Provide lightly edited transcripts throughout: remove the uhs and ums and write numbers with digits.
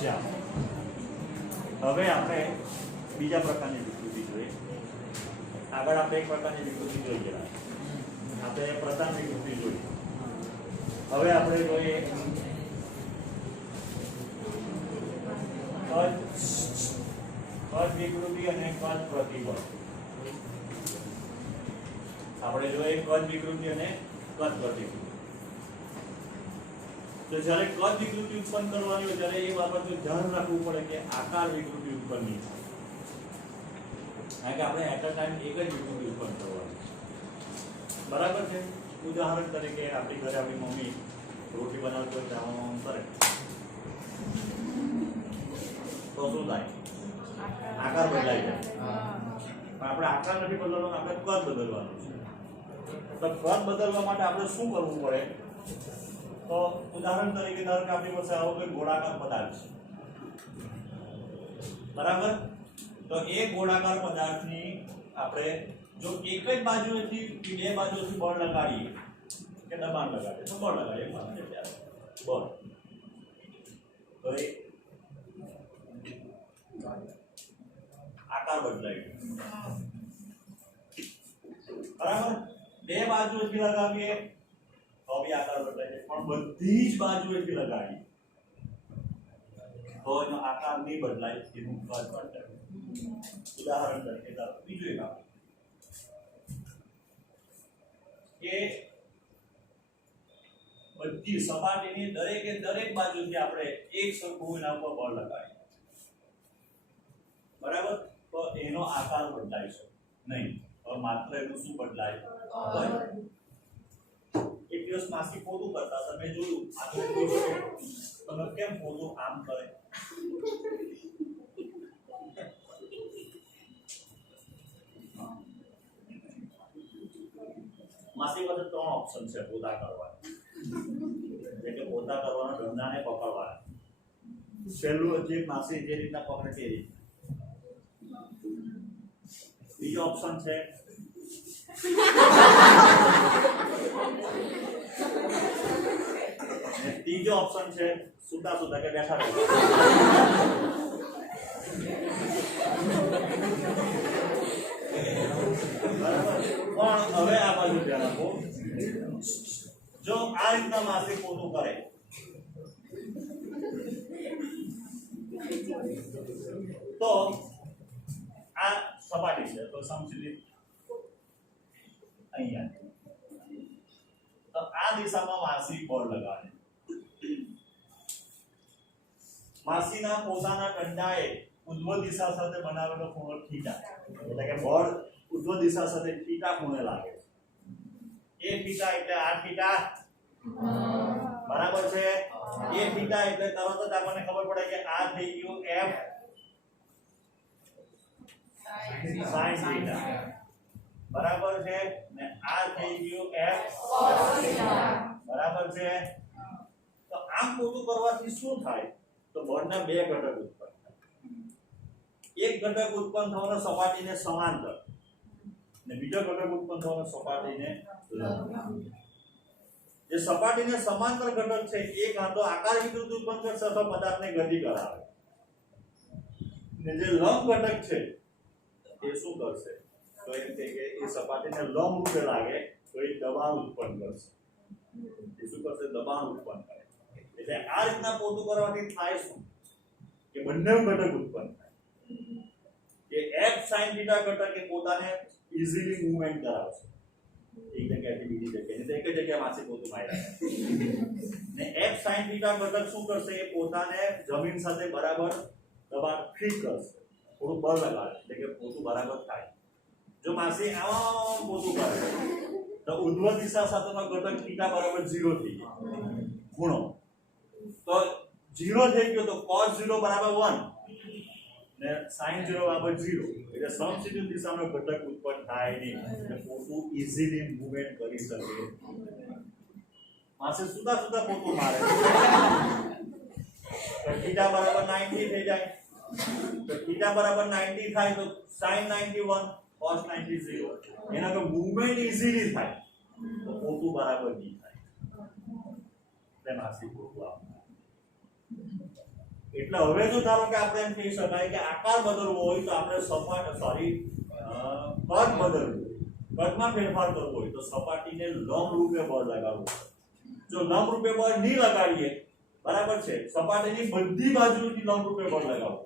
ચાલો હવે આપણે બીજા પ્રકારની વિકૃતિ જોઈએ. આગળ આપણે એક પ્રકારની વિકૃતિ જોઈ ગયા. આપણે પ્રથમ વિકૃતિ જોઈ. હવે આપણે જોઈએ કદ વિકૃતિ અને કદ પ્રતિબળ. આપણે જોઈએ કદ વિકૃતિ અને કદ પ્રતિબળ. તો જ્યારે કદ વિકૃતિ ઉત્પન્ન કરવાની હોય ત્યારે એ બાબતનું ધ્યાન રાખવું પડે કે આકાર વિકૃતિ ઉત્પન્ન નહીં થાય. કારણ કે આપણે એટ અ ટાઈમ એક જ વિકૃતિ ઉત્પન્ન કરવાની છે. બરાબર છે. ઉદાહરણ તરીકે આપણી ઘરે આપણી મમ્મી રોટી બનાવતી હોય ત્યાં કરે તો શું થાય? આકાર બદલાઈ જાય. પણ આપણે આકાર નથી બદલવાનો, આપણે કદ બદલવાનું છે. તો કદ બદલવા માટે આપણે શું કરવું પડે? તો ઉદાહરણ તરીકે ધારો કે આપણી પાસે આવો કોઈ ગોળાકાર પદાર્થ છે. બરાબર? તો એ ગોળાકાર પદાર્થની આપણે જો એક જ બાજુએથી બે બાજુથી બળ લગાડીએ કે દબાણ લગાડીએ તો બળ લગાડીએ બળ તો એ આકાર બદલાય. બરાબર? બે બાજુએથી લગાવીએ તો બી આકાર બદલાય. પણ બધી જ બાજુએથી લગાડીએ તો એનો આકાર નહીં બદલાય, એનું કદ બદલાય. ઉદાહરણ તરીકે બીજું એક આપો કે બધી સપાટીની દરેક બાજુથી આપણે એક સરખું એના ઉપર બળ લગાડીએ. બરાબર? તો એનો આકાર બદલાય છે નહીં, હવે માત્ર એનું શું બદલાય? એક દિવસ માસી પોતું કરતા તમે જોયું તમે કેમ પોતું આમ કરે? માસી પાસે 3 ઓપ્શન છે પોતા કરવાના. એટલે કે પોતા કરવાના ધંધાને પકડવાના. પહેલું જે માસી જે રીતના પકડે તે રીત. બીજો ઓપ્શન છે ત્રીજો ઓપ્શન છે સુતા સુતા કે બેઠા બેઠા. પણ હવે આ બાજુ ધ્યાન આપો. જો આ રીતના માસી પોતું કરે તો આ સપાટી છે તો સમજી અહીંયા તો આ દિશામાં માસી બળ લગાડે. માસીના પોતાના કંડાએ ઉદ્ધવ દિશા સાથે બનાવેલો ખૂણો થીટા, એટલે કે બળ ઉદ્ધવ દિશા સાથે થીટા ખૂણે લાગે. એ થીટા એટલે આ થીટા. બરાબર છે? એ થીટા એટલે તરત જ આપણને ખબર પડે કે આ થઈ ગયું f sin થીટા. બરાબર છે? ને આ થઈ ગયું f cos થીટા. બરાબર છે? તો આમ પોતું કરવાથી શું થાય? તો બળના બે ઘટક ઉત્પન્ન થાય. એક ઘટક ઉત્પન્ન થવાનો સપાટીને સમાંતર ને બીજો ઘટક ઉત્પન્ન થવાનો સપાટીને લંબ. જે સપાટીને સમાંતર ઘટક છે એ કાં તો આકાર વિકૃતિ ઉત્પન્ન કરશે અથવા પદાર્થને ગતિ કરાવે. ને જે લંબ ઘટક છે એ શું કરશે? તો એમ કે એ સપાટીને લંબ રૂપે લાગે તો એ દબાણ ઉત્પન્ન કરશે. એ શું કરશે? દબાણ ઉત્પન્ન કરે. એટલે આ રીતના પોતું કરવાથી થાય શું? કે બંને ઘટક ઉત્પન્ન થાય. કે f sin θ ઘટક એ પોતાને ઈઝીલી મૂવમેન્ટ કરાવશે. એક જગ્યાએથી બીજી જગ્યાએ, નહીં તો એક જ જગ્યાએ માસી પોતું માર્યા. ને f sin θ ઘટક શું કરશે? એ પોતાને જમીન સાથે બરાબર દબાણ ફિટ કરશે. થોડું બળ લગાડે એટલે કે પોતું બરાબર થાય. જો માસી આમ પોતું કરે તો ઉદ્ધવ દિશા સાથેનો ઘટક θ બરાબર 0 થઈ જાય. ખૂણો તો 0 થઈ ગયો તો cos 0 બરાબર 1 ને sin 0 બરાબર 0. એટલે સમશીતોષ્ણ દિશાનો ઘટક ઉત્પન્ન થાય નહીં. એટલે પોતું ઈઝીલી મૂવમેન્ટ કરી શકે. માસે સુધા સુધા પોતું મારે તો થીટા બરાબર 90 થઈ જાય. તો થીટા બરાબર 90 થાય તો sin 91 cos 90 0. એના કે મૂવમેન્ટ ઈઝીલી થાય તો પોતું બરાબર નહીં થાય. એટલે માસી પોતું આપે. એટલે હવે જો ધારો કે આપણે એમ કહી શકાય કે આકાર બદલવો હોય તો આપણે કદ બદલવું, કદમાં ફેરફાર કરવો હોય તો સપાટીને લંબ રૂપે બળ લગાવવું. જો લંબ રૂપે બળ નહીં લગાડીએ, બરાબર છે, સપાટીની બધી બાજુથી લંબ રૂપે બળ લગાવવું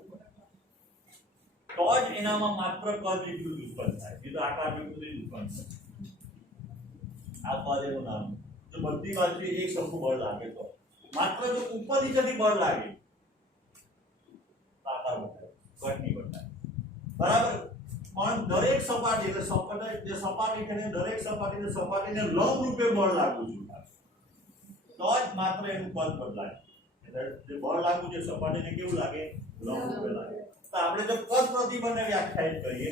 તો જ એનામાં માત્ર કદ વિકૃતિ ઉત્પન્ન થાય, એ તો આકાર વિકૃતિ ઉત્પન્ન થાય. આ કદ એનું નામ. જો બધી બાજુથી એક સરખું બળ લાગે તો, માત્ર જો ઉપર નીચેથી બળ લાગે આકાર બદલાય, કદ નહીં બદલાય. બરાબર. પણ દરેક સપાટી એટલે સપાટી છે દરેક સપાટીને લંબ રૂપે બળ લાગવું જોઈએ તો જ માત્ર એનું કદ બદલાય. એટલે જે બળ લાગવું છે સપાટીને કેવું લાગે? લંબ રૂપે લાગે. તો આપણે જો કદ પ્રતિબળને વ્યાખ્યાયિત કરીએ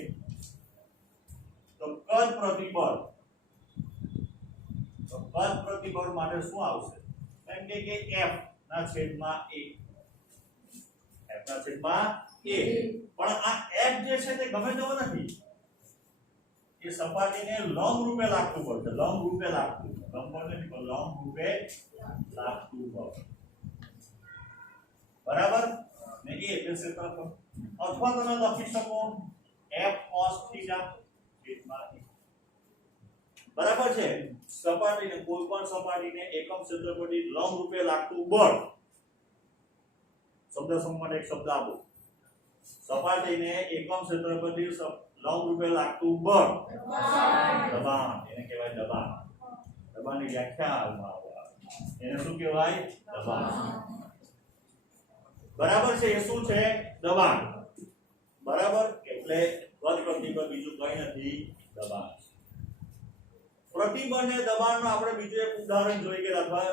તો કદ પ્રતિબળ માટે શું આવશે? એમ કે f ના છેદમાં a, f ના છેદમાં a. પણ આ f જે છે તે ગમે તેવો નથી, એ સપાટીને લંબ રૂપે લાગતું પડશે. લંબ રૂપે લાગતું બરાબર ને એ એટલે ક્ષેત્રફળ. અથવા તમે લખી શકો f cos θ છેદમાં a. બરાબર છે. સપાટીને કોઈ પણ સપાટીને એકમ ક્ષેત્રફળથી લંબ રૂપે લાગતું બળ. શબ્દ સમૂહ માટે એક શબ્દ આપો. સપાટીને એકમ ક્ષેત્રફળથી લંબ રૂપે લાગતું બળ દબાણ. એને કહેવાય દબાણ. દબાણની વ્યાખ્યા એને શું કહેવાય? દબાણ. બરાબર છે. એ શું છે? દબાણ. બરાબર. એટલે કદ પ્રતિબળ બીજું કંઈ નથી, દબાણ. પ્રતિબળ ને દબાણનો આપણે બીજું એક ઉદાહરણ જોઈ ગયા અથવા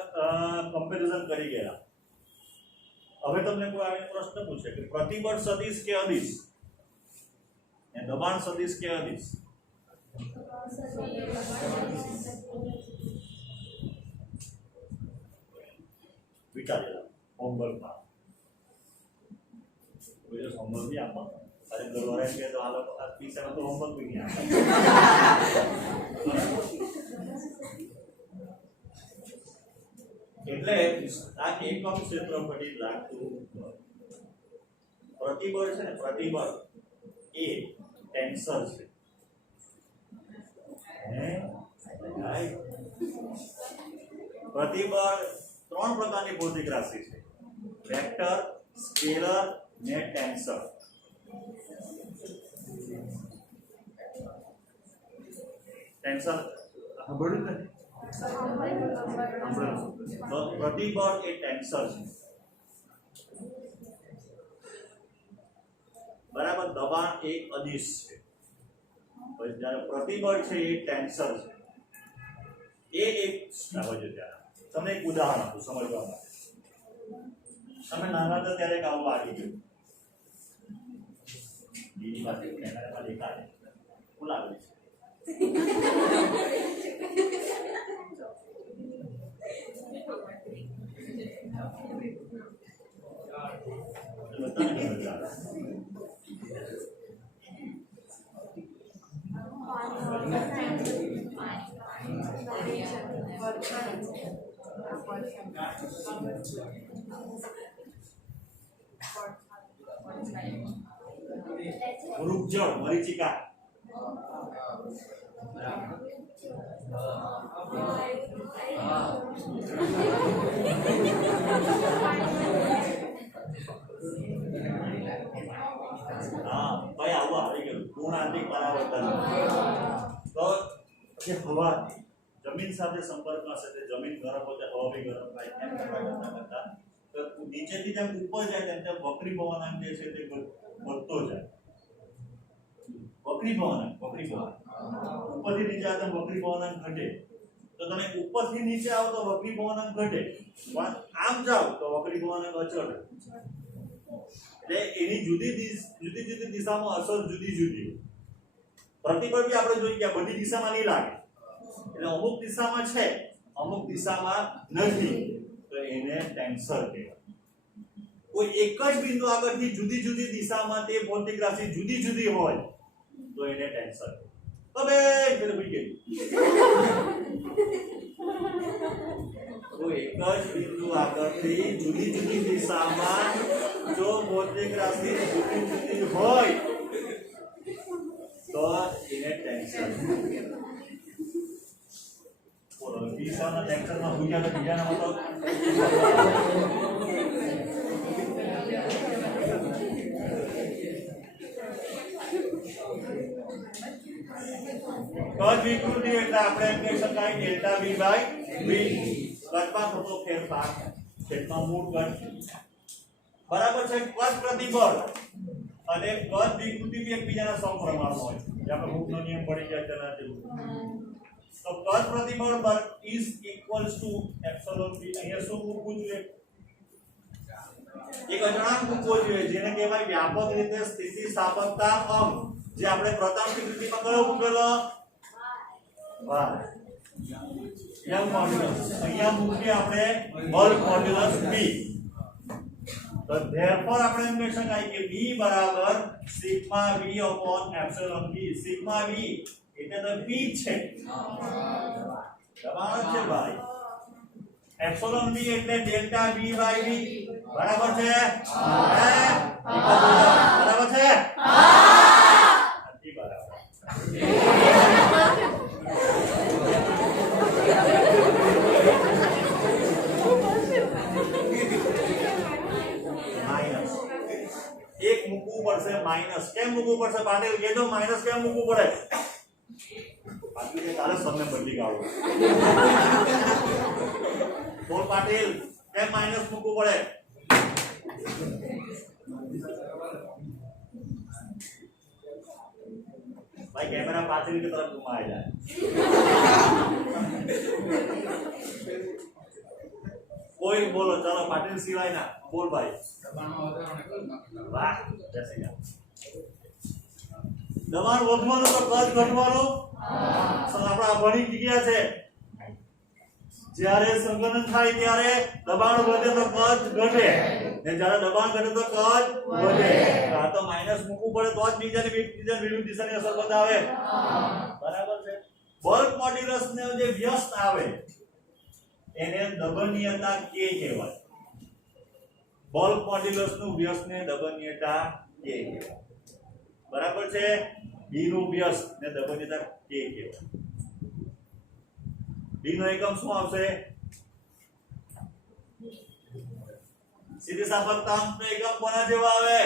કમ્પેરિઝન કરી ગયા. હવે તમને કોઈ આવીને પ્રશ્ન પૂછે કે પ્રતિબળ સદિશ કે અદિશ, ને દબાણ સદિશ કે અદિશ? વિચારેલા હોમવર્કમાં કોઈ હોમવર્ક બી આપો. અરે દોરે કે તો આ લોકો આ પીસા તો હોમવર્ક બી નહીં આપે. એટલે આ એકમ ક્ષેત્રફળથી લાગતું પ્રતિબળ છે ને, પ્રતિબળ એ ટેન્સર છે. પ્રતિબળ ત્રણ પ્રકારની ભૌતિક રાશિ છે: વેક્ટર, સ્કેલર ને ટેન્સર. ટેન્સર સાંભળ્યું ને? પ્રતિબળ એ ટેન્સર છે. બરાબર. દબાણ એ અદિશ છે. પછી જ્યારે પ્રતિબળ છે એ ટેન્સર છે. એ એક સમજો. ત્યારે તમને એક ઉદાહરણ આપું સમજવા માટે. તમે નાના હતા ત્યારે આવું આવી ગયું બીજી પાસે કેમેરામાં દેખાડે શું લાગે છે? રૂપજળ, મરીચિકા. ભાઈ આવું આવી ગયું ગુણાંતિક પરાવર્તન. તો જે હવા જમીન સાથે સંપર્કમાં છે તે જમીન ગરમ હોય હવા બી ગરમ થાય એમ કરતા તો નીચેથી જેમ ઉપર જાય તેમ વક્રી પવનાંક જે છે તે વધતો જાય. વક્રી પવનાંક ઉપરથી નીચે આવે તો વક્રી પવનાંક ઘટે. તો તમે ઉપરથી નીચે આવો તો વક્રી પવનાંક ઘટે, પણ આમ જાઓ તો વક્રી પવનાંક અચળ. એટલે એની જુદી દિશામાં અસર જુદી. પ્રતિબળ બી આપણે જોઈ ગયા બધી દિશામાં નહીં લાગે. એટલે અમુક દિશામાં છે, અમુક દિશામાં નથી, તો એને ટેન્સર કહેવાય. કોઈ એક જ બિંદુ આગળથી જુદી દિશામાં તે ભૌતિક રાશિ જુદી હોય તો એને ટેન્સર કહેવાય. હવે એટલે ભૂલી ગઈ. કોઈ એક જ બિંદુ આગળથી જુદી દિશામાં જો ભૌતિક રાશિ જુદી જુદી હોય તો એને ટેન્શન બોલો બીજાના ટેન્શનમાં હું ક્યાં બીજાના મતલબ કદ વિકૃતિ એટલે આપણે એમ કહી શકાય ડેલ્ટા v બાય v કદમાં થતો ફેરફાર છેદમાં મૂળ કદ બરાબર છે કદ પ્રતિબળ અને કદ વિકૃતિ બી એકબીજાના સમપ્રમાણમાં હોય જે આપણે હૂકનો નિયમ પડી જાય તેના જેવું તો કદ પ્રતિબળ is equals to epsilon v અહીંયા શું મૂકવું જોઈએ એક અચળાંક મૂકવો જોઈએ જેને કહેવાય વ્યાપક રીતે સ્થિતિસ્થાપકતા અંક જે આપણે પ્રથમ વિકૃતિમાં કયો મૂકેલો વાહ એમ મોડ્યુલસ અહીંયા મૂકીએ આપણે બલ્ક મોડ્યુલસ b તો therefore આપણે એમ કહી શકાય કે v બરાબર sigma v upon epsilon v sigma v એટલે તો p છે દબાણ છે ભાઈ એપ્સિલોન v એટલે ડેલ્ટા v બાય v બરાબર છે બરાબર છે એક મૂકવું પડશે માઈનસ કેમ મૂકવું પડશે પાટીલ કે જો માઈનસ કેમ મૂકવું પડે પાટીલ કે તારે સમને બદલી કાઢો બોલ પાટીલ કેમ માઈનસ મૂકવું પડે भाई कैमरा पाटिल की तरफ घुमाया जाए कोई बोलो चलो पाटिल सिवाय ना बोल भाई वाह जैसे क्या दबाण વધવાનું તો કદ ઘટવાનું આપણે આ ભણી ગયા છે જ્યારે સંગનન થાય ત્યારે દબાણ વધે તો કદ ઘટે ને જ્યારે દબાણ ઘટે તો કદ વધે આ તો માઈનસ મૂકવું પડે તો જ બીજાની વિરુદ્ધ દિશાની અસર બતાવે બરાબર છે બલ્ક મોડ્યુલસ ને જે વ્યસ્ત આવે એને દબનીયતા k કહેવાય બલ્ક મોડ્યુલસ નું વ્યસ્ત ને દબનીયતા k કહેવાય બરાબર છે b નું વ્યસ્ત ને દબનીયતા k કહેવાય b નો એકમ શું આવશે સ્થિતિસ્થાપકતા નો એકમ કોના જેવો આવે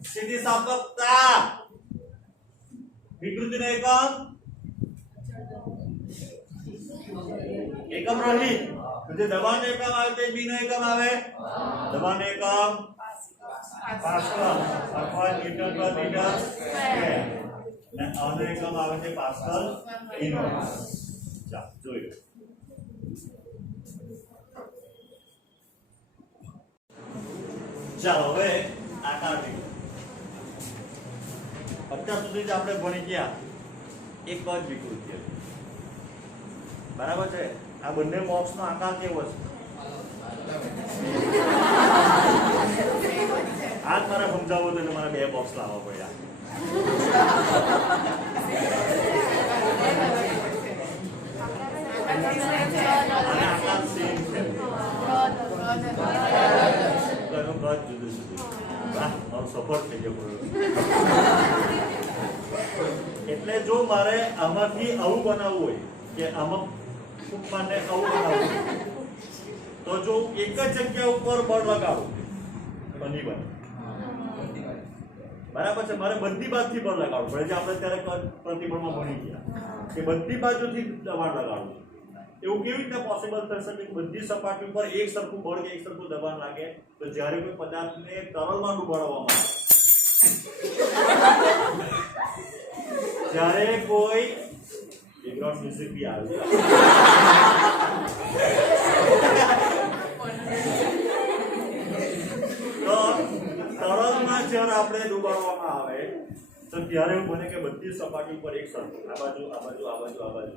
સ્થિતિસ્થાપકતા વિકૃતિ નો એકમ રહી તો જે દબાણ નો એકમ આવે તે b નો એકમ આવે દબાણ નો એકમ પાસ્કલ અથવા ન્યૂટન પર મીટર સ્ક્વેર ને અનો એકમ આવે છે પાસ્કલ ઇન્વર્સ ચાલો જોઈએ ચાલો હવે આકાર અત્યાર સુધી આપણે ભણી ગયા એક જ વિકૃતિ બરાબર છે આ બંને બોક્સનો આકાર કેવો છે આજ મારે સમજાવવું તો મારે બે બોક્સ લાવવા પડ્યા આકાર સેમ છે જુદું જુદું મારું સપોર્ટ થઈ ગયો એટલે જો મારે આમાંથી આવું બનાવવું હોય કે આમાં ઉપમાને આવું બનાવવું તો જો એક જ જગ્યા ઉપર બળ લગાવું તો નહીં બને બરાબર છે મારે બધી બાજુથી બળ લગાડવું પડે જે આપણે ત્યારે પ્રતિબળમાં ભણી ગયા કે બધી બાજુથી દબાણ લગાડવું એવું કેવી રીતે પોસિબલ થશે કે બધી સપાટી ઉપર એક સરખું બળ કે એક સરખું દબાણ લાગે તો જ્યારે કોઈ પદાર્થને તરલમાં ડુબાડવામાં આવે જ્યારે કોઈ બેકગ્રાઉન્ડ મ્યુઝિક બી આવે તો તરલમાં જ્યારે આપણે ડુબાડવામાં આવે તો ત્યારે એવું બને કે બધી સપાટી ઉપર એક સરખું આ બાજુ આ બાજુ આ બાજુ આ બાજુ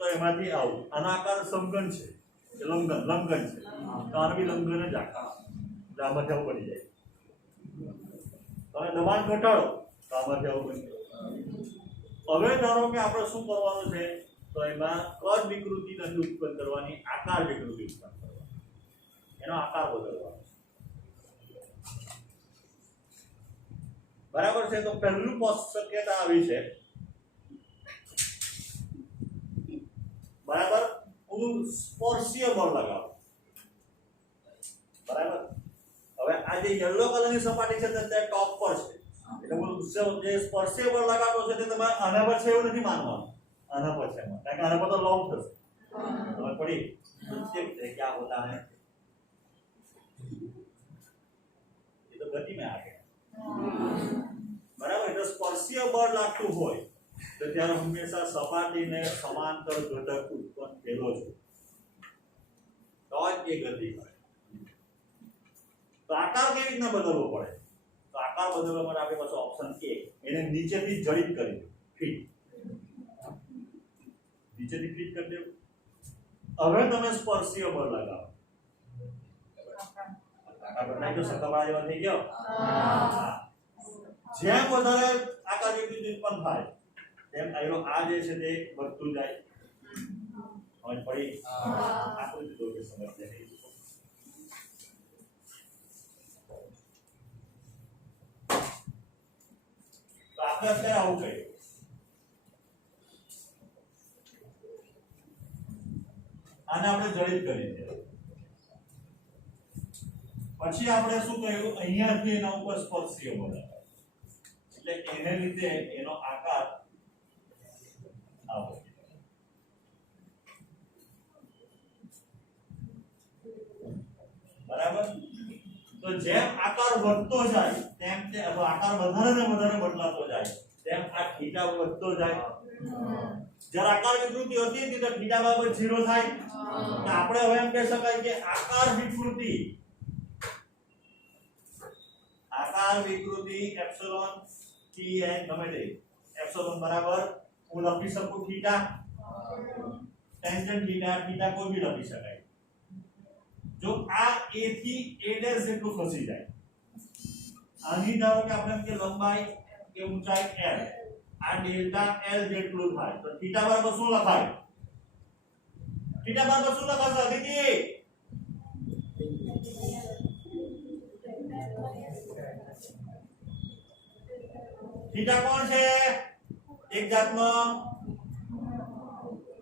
તો એમાંથી આવું આનો આકાર સમઘન છે કે લંઘન છે તો આનો બી લંઘન જ આકાર આમાંથી આવું બની જાય તમે દબાણ ઘટાડો તો આમાંથી આવું બની જાય હવે ધારો કે આપણે શું કરવાનું છે તો એમાં કદ વિકૃતિ નથી ઉત્પન્ન કરવાની આકાર વિકૃતિ ઉત્પન્ન કરવાની એનો આકાર બદલવાનો બરાબર છે। તો પહેલું શક્યતા આવી છે બરાબર હું સ્પર્શીય બળ લગાવું બરાબર। હવે આ જે યલો કલરની સપાટી છે તે ટોપ પર છે એટલે હું જે સ્પર્શીય બળ લગાવતો છે તે તમારે આના પર છે એવું નથી માનવાનું આના પર છે કારણ કે આના પર તો લોંગ થશે समझ पड़ी देखते क्या होता है ये तो गति में आ गया बराबर એટલે સ્પર્શીય બળ લાગતું હોય તો ત્યારે હંમેશા સપાટીને સમાંતર ઘટક ઉત્પન્ન થયેલો છે તો જ એ ગતિ કરે। તો આકાર કેવી રીતના બદલવો પડે તો આકાર બદલવા માટે આપણી પાસે ઓપ્શન એ એને નીચેથી જડિત કરી દો ફિટ નીચેથી ફિટ કરી દો। હવે તમે સ્પર્શીય બળ લગાવો આકાર બદલાઈ ગયો સકાવાળા જેવા થઈ ગયો જેમ વધારે આકાર વિકૃતિ ઉત્પન્ન થાય તેમ આ જે છે તે વધતું જાય સમજ પડી આકૃતિ દોરે સમજ જાય તો આપણે અત્યારે આવું કર્યું આને આપણે જડિત કરી દીધું પછી આપણે શું કર્યું અહીંયાથી એના ઉપર સ્પર્શીય બળ એટલે એને લીધે એનો આકાર આવો બરાબર। તો જેમ આકાર વધતો જાય તેમ તે આકાર વધારે ને વધારે બદલાતો જાય તેમ આ થીટા વધતો જાય જ્યારે આકાર વિકૃતિ હોતી હતી તો થીટા બરાબર 0 થાય તો આપણે હવે એમ કહી શકાય કે આકાર વિકૃતિ એપ્સિલોન tn ગમે તે એપ્સિલોન બરાબર હું લખી શકું થીટા ટેન્જન્ટ થીટા કોઈ બી લખી શકાય જો આ a થી a' જેટલું ખસી જાય આની ધારો કે આપણે કે લંબાઈ કે ઊંચાઈ l આ ડેલ્ટા l જેટલું થાય તો થીટા બરાબર શું લખાય થીટા બરાબર શું લખાશે અદિતિ थीटा कौन है एक जातनो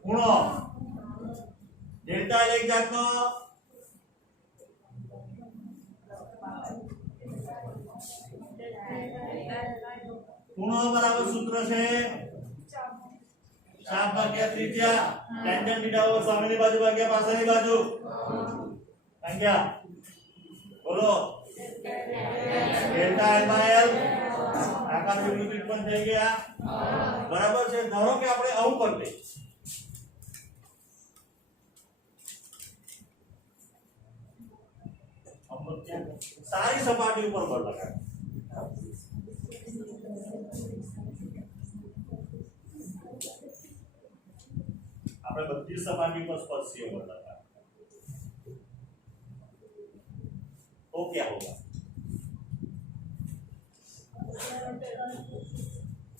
ખૂણો डेल्टा एक जातनो ખૂણો બરાબર સૂત્ર છે 7 ત્રિજ્યા ટેન્જન્ટ થીટા over સામેની બાજુ ભાગ્યા પાછળની બાજુ સંખ્યા બોલો डेल्टा l आकार विकृति उत्पन्न થઈ ગયા બરાબર છે। ધારો કે આપણે આવું કરી દઈએ સારી સપાટી ઉપર બળ લગાડ આપણે બધી સપાટી પર સ્પર્શીય બળ લગાડ તો क्या होगा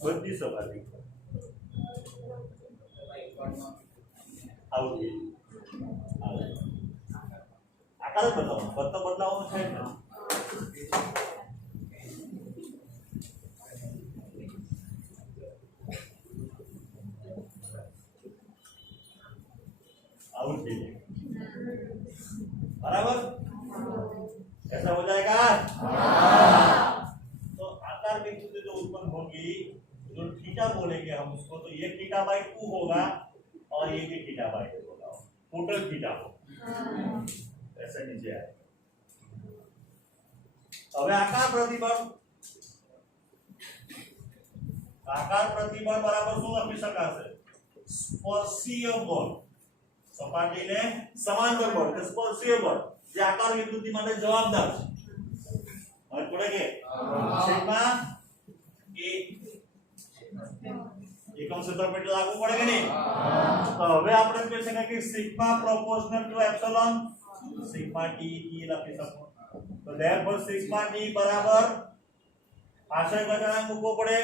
બધી સપાટી આવું થઈ આકાર બદલાવવાનો છે ને आउट થઈ જાય बराबर ऐसा हो जाएगा तो आकार विकृति जो उत्पन्न होगी जो थीटा बोलेंगे हम उसको तो ये थीटा बाई 2 होगा और ये भी थीटा बाई 2 होगा टोटल थीटा हो ऐसे नीचे आए હવે આકાર પ્રતિબળ બરાબર શું લખી શકાશે સ્પર્શીય બળ સપાટીને સમાંતર બળ કે સ્પર્શીય બળ જે આકાર વિકૃતિ માટે જવાબદાર છે और पढ़ेंगे सिग्मा ए એકમ સૂત્ર પર લાગુ પડે કે નહીં તો હવે આપણે કહી શકાય કે sigma proportional two epsilon sigma T લખી શકો તો ધેરફોર સિગ્મા ટી બરાબર આશય ઘટના મૂકવો પડે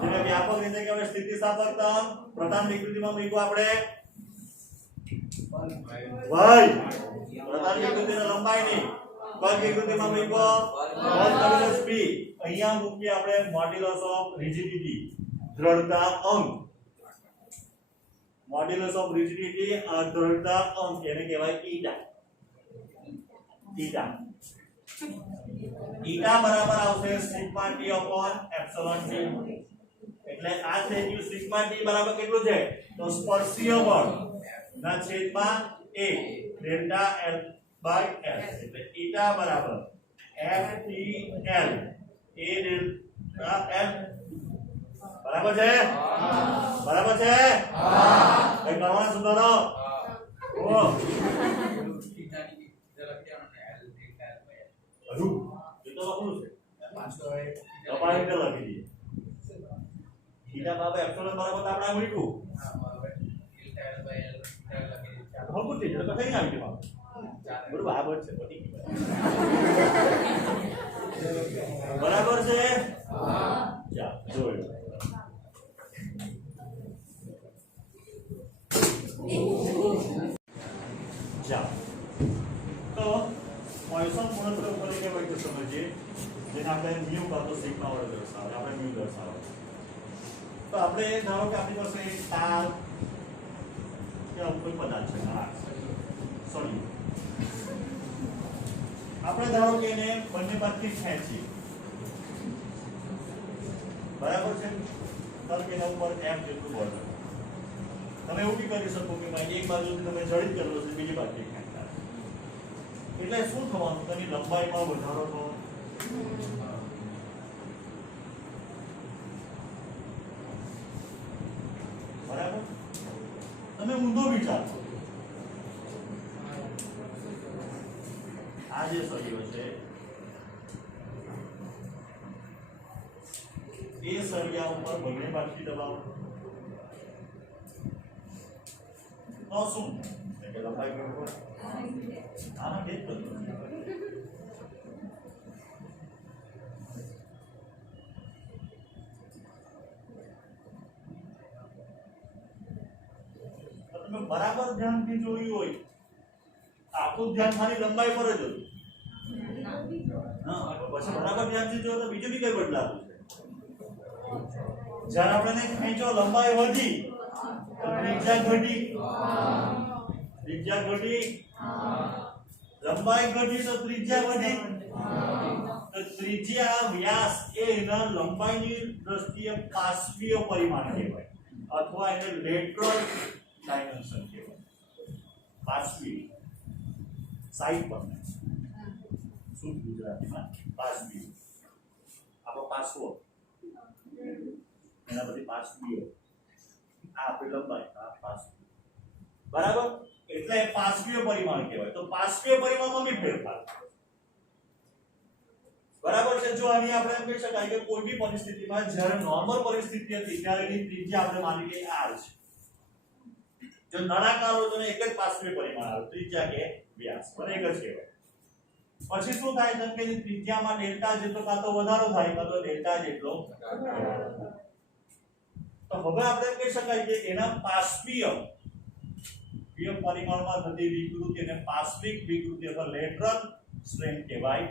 જેને વ્યાપક રીતે કહેવાય સ્થિતિસ્થાપકતા પ્રથમ વિકૃતિમાં મૂક્યું આપણે y પ્રધાન વિકૃતિની લંબાઈ ની વર્ગ વિકૃતિમાં મૂકો વર્ગ b અહીંયા મૂકીએ આપણે મોડ્યુલસ ઓફ રિજિડિટી દ્રઢતા અંક મોડ્યુલસ ઓફ રિજિડિટી દ્રઢતા અંક એને કહેવાય ઈટા ઈટા ઈટા બરાબર આવશે sigma t upon epsilon t એટલે આ થઈ ગયું સિગ્મા t બરાબર કેટલું છે તો સ્પર્શીય બળ ના છેદમાં a delta l by s એટલે ઈટા બરાબર ftl a ડેલ્ટા l બરાબર છે બરાબર છે કઈ કરવાનું સુધારો ઓ રૂ એ તો લખવું છે 500 દબાઈ કે લખી દઈએ ઈટા બાબા એપ્સિલોન બરાબર તો આપણે મૂક્યું હમ પૂછી તો કઈ આવી ગયું બરોબર બરાબર છે બરાબર છે જા જોઈ જા તો પોઈસન ગુણોત્તર ઉપર કે વૈદ્ય સમજીએ જેને આપણે મ્યુ કાં તો સિગ્મા વડે દર્શાવે આપણે મ્યુ દર્શાવે તો આપણે ધારો કે આપણી પાસે તાર કે કોઈ પદાર્થ છે હા સોરી આપણે ધારો કે એને બંને બાજુથી ખેંચી બરાબર છે તો કે એના ઉપર m જેટલું બળ તમે એવું બી કરી શકો કે ભાઈ એક બાજુથી તમે જડિત કરો છો બીજી બાજુથી ખેંચતા એટલે શું થવાનું તેની લંબાઈમાં વધારો થવાનો બરાબર તમે ઊંધો વિચાર કરો આ જે સળિયો છે એ સળિયા ઉપર બંને બાજુથી દબાવો તો શું એટલે લંબાઈ બરાબર આના બે કરો તમે બરાબર ધ્યાનથી જોયું હોય આપણું ધ્યાન ખાલી લંબાઈ પર જ હતું હા પછી બરાબર ધ્યાનથી જોયો તો બીજું બી કઈ બદલાતું છે જ્યારે આપણે ખેંચો લંબાઈ વધી તો ત્રિજ્યા ઘટી લંબાઈ ઘટી તો ત્રિજ્યા વધી તો ત્રિજ્યા વ્યાસ એ એના લંબાઈની દ્રષ્ટિએ પાર્શ્વીય પરિમાણ કહેવાય અથવા એને લેટરલ ડાયમેન્શન કહેવાય પાર્શ્વીય સાઈડ પર શુદ્ધ ગુજરાતીમાં પાર્શ્વીય આપણો પાર્શ્વ એના પછી પાર્શ્વીય આ આપણી લંબાઈ આ પાર્શ્વીય બરાબર એટલે પાર્શ્વીય પરિમાણ કહેવાય તો પાર્શ્વીય પરિમાણમાં બી ફેરફાર બરાબર છે જો અહીં આપણે એમ કહી શકાય કે કોઈ બી પરિસ્થિતિમાં જ્યારે નોર્મલ પરિસ્થિતિ હતી ત્યારે એની ત્રિજ્યા આપણે માની લઈએ r છે જો નળાકાર હોય તો એક જ પાર્શ્વીય પરિમાણ આવે ત્રિજ્યા કે વ્યાસ બંને એક જ કહેવાય પછી શું થાય તો કે ત્રિજ્યામાં ડેલ્ટા જેટલો કાં તો વધારો થાય કાં તો ડેલ્ટા જેટલો તો હવે આપણે એમ કહી શકાય કે એના પાર્શ્વીય પરિમાણમાં થતી વિકૃતિ અને પાર્શ્વિક વિકૃતિ અથવા લેટરલ સ્ટ્રેન કહેવાય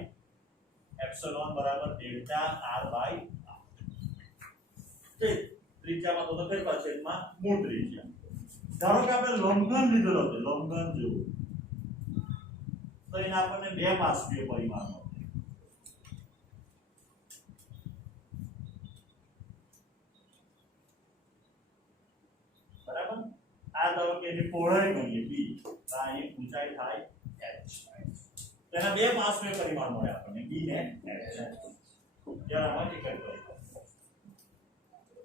એપ્સિલોન બરાબર ડેલ્ટા r બાય r તે ત્રિજ્યામાં તો ફેરફાર છે એમાં મૂળ ત્રિજ્યા ધારો કે આપણે લંબઘન લીધેલો છે લંબઘન જેવું તો એના આપણને બે પાર્શ્વીય પરિમાણો બરાબર આ ધારો કે એની પહોળાઈ ગણીએ b આ એની ઊંચાઈ થાય h તેના બે પાર્શ્વીય પરિમાણ મળે આપણને b ને h જ્યારે આમાં ટિકિટ કરીએ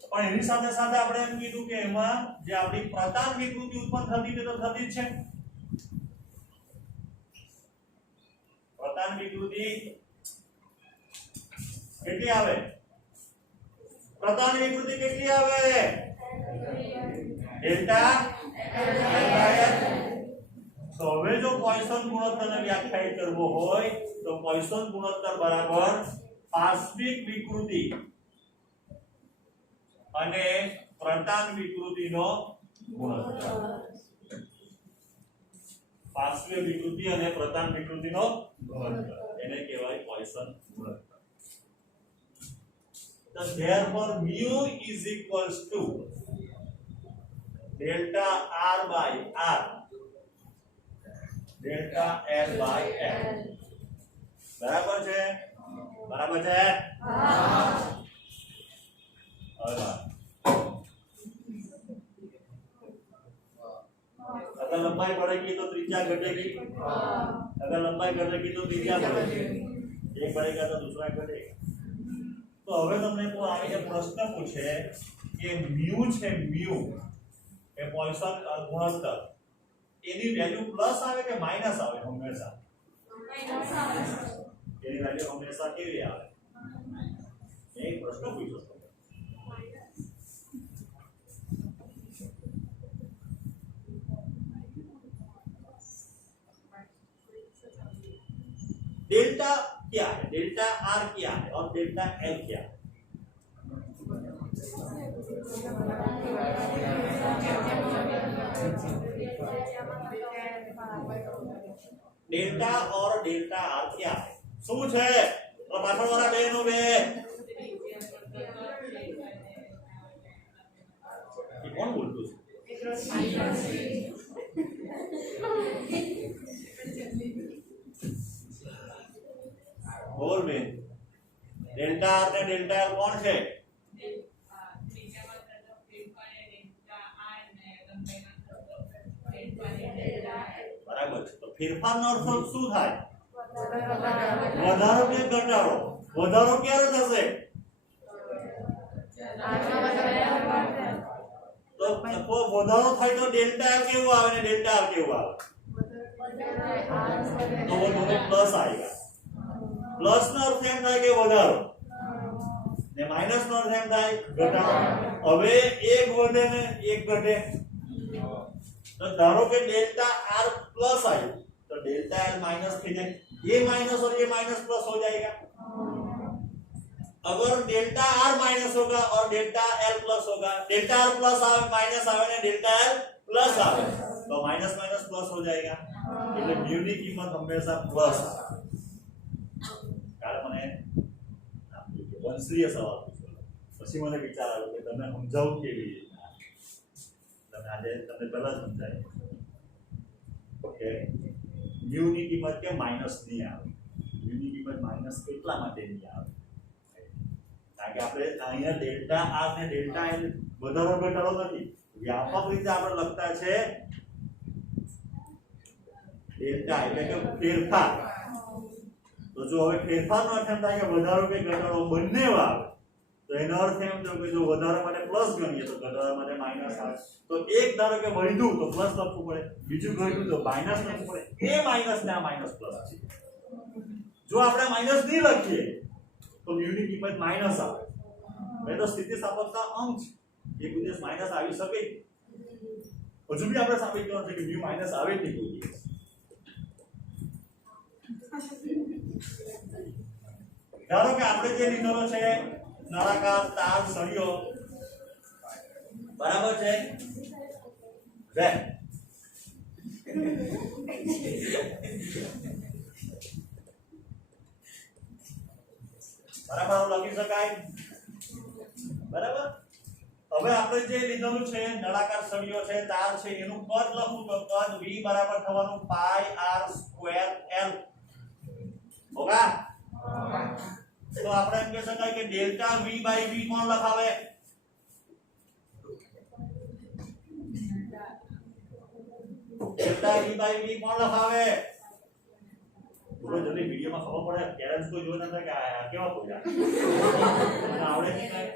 પણ એની સાથે સાથે આપણે એમ કીધું કે એમાં જે આપણી પ્રતાપ વિકૃતિ ઉત્પન્ન થતી તો થતી જ છે પ્રતાપ વિકૃતિ કેટલી આવે પ્રતાપ વિકૃતિ કેટલી આવે ડેલ્ટા તો હવે જો પોઈસન ગુણોત્તરને વ્યાખ્યાયિત કરવો હોય તો પોઈસન ગુણોત્તર બરાબર પાર્શ્વિક વિકૃતિ અને પ્રતાપ વિકૃતિનો ગુણોત્તર પાર્શ્વીય વિકૃતિ અને પ્રધાન વિકૃતિનો ગુણોત્તર એને કહેવાય પોઇસન ગુણોત્તર. તો therefore mu is equals to delta r by r delta l by l. બરાબર છે? બરાબર છે? હા. अगर लंबाई बढ़ेगी तो त्रिज्या घटेगी. अगर लंबाई घटेगी तो त्रिज्या बढ़ेगी. एक बढ़ेगा तो दूसरा घटेगा. तो હવે તમને કોઈ આવીને પ્રશ્ન પૂછે કે મ્યુ છે, મ્યુ એ પોઇસન ગુણોત્તર એની વેલ્યુ પ્લસ આવે કે માઈનસ આવે? હંમેશા માઈનસ આવે. એની વેલ્યુ હંમેશા કેવી આવે? એક પ્રશ્ન પૂછ્યો તો डेल्टा क्या है, डेल्टा आर क्या है और डेल्टा एल क्या है? डेल्टा और डेल्टा आर क्या है? શું છે? તો પાછળવાળા બે નો બે કોણ બોલતું છે? बोल में डेल्टा आर ने डेल्टा एल कौन है? बराबर. तो फेरफारનો અર્થ શું થાય? વધારો કે ઘટાડો? વધારો ક્યારે થશે? તો વધારો થાય તો ડેલ્ટા એલ કેવું આવે ને ડેલ્ટા આર કેવું આવે? तो वो दोनों प्लस आएगा. प्लस નો અર્થ એમ થાય કે વધારો ને માઈનસ નો અર્થ એમ થાય ઘટાડો. હવે એક વધે ને એક ઘટે. तो धारो के डेल्टा आर प्लस आए तो डेल्टा एल माइनस थी जाए. ये माइनस और ये माइनस प्लस हो जाएगा. अगर डेल्टा आर माइनस होगा और डेल्टा एल प्लस होगा, डेल्टा आर प्लस आवे माइनस आवे ने डेल्टा एल प्लस आवे तो माइनस माइनस प्लस हो जाएगा. એટલે म्यू ની કિંમત હંમેશા પ્લસ આવે. કારણ મને વંશીય સવાલ પૂછ્યો પછી મને વિચાર આવ્યો કે તમે સમજાવું કેવી રીતે. તમે આજે તમને પહેલા સમજાય કે म्यू ની કિંમત કે માઈનસ નહીં આવે. म्यू ની કિંમત માઈનસ એટલા માટે નહીં આવે કારણ કે આપણે અહીંયા ડેલ્ટા આર ને ડેલ્ટા એલ વધારો ઘટાડો નથી. વ્યાપક રીતે આપણે લખતા છે ડેલ્ટા એટલે કે ફેરફાર. તો જો હવે ફેરફારનો અર્થ એમ થાય કે વધારો કે ઘટાડો બંને આવે તો એનો અર્થ એમ થયો કે જો વધારા માટે પ્લસ ગણીએ તો ઘટાડા માટે માઈનસ આવે. તો એક ધારો કે વધ્યું તો પ્લસ લખવું પડે, બીજું ઘટ્યું તો માઈનસ લખવું પડે. એ માઈનસ ને આ માઈનસ પ્લસ છે. જો આપણે માઈનસ નહીં લખીએ તો म्यू ની કિંમત માઈનસ આવે. એ તો સ્થિતિસ્થાપકતા અંક છે. એક દિવસ માઈનસ આવી શકે. હજુ બી આપણે સાબિત કરવાનું છે કે म्यू માઈનસ આવે જ નહીં કોઈ દિવસ. ધારો કે આપણે જે લીધેલો છે નળાકાર તાર સળિયો બરાબર છે વે બરાબર લખી શકાય. બરાબર. હવે આપણે જે લીધેલું છે નળાકાર સળિયો છે તાર છે એનું કદ લખું તો કદ v બરાબર થવાનું પાઈ r સ્ક્વેર l હોગા. तो આપણે એમ કહી શકાય કે ડેલ્ટા v બાય v કોણ લખાવે? ડેલ્ટા v બાય v કોણ લખાવે? થોડો જલ્દી વિડિયોમાં ખબર પડે. પેરેન્ટ્સ કોઈ જોઈ નતા કે આ કેવા બોલ્યા મને આવડે નહીં કાઈ.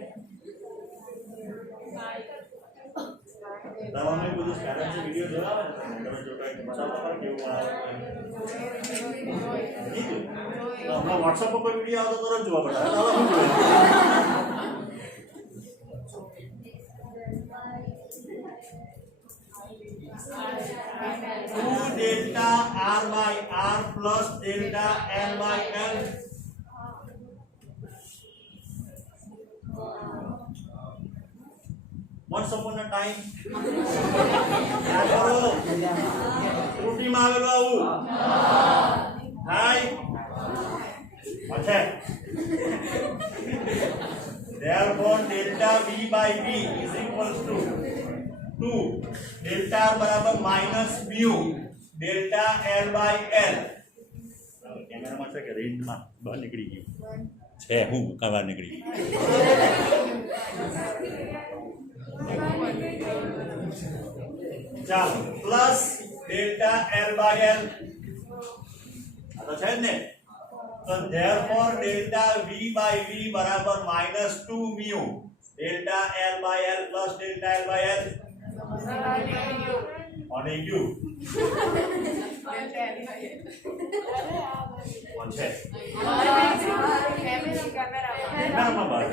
તમારે કોઈ પેરેન્ટ્સ વિડિયો જોડાવે ને તમે જો કાઈ બતાવો પર કેવું આવે. हमारा WhatsApp पर कोई वीडियो आता तो तुरंत जवाब बताया था. Delta R by R plus delta L by L once upon a time યાદ કરો ત્રુટિમાં આવેલું આવું થાય અચ્છા therefore delta v by v is equals to 2 delta r બરાબર minus mu delta l by l કેમેરામાં છે કે રેન્જમાં બહાર નીકળી ગયું છે હું કવાર નીકળી ગયું ચાલો plus delta l by l આ તો છે ને તો therefore delta v by v બરાબર -2 mu delta l by l plus delta l by l અને u કોણ છે કેમેરામાં બહાર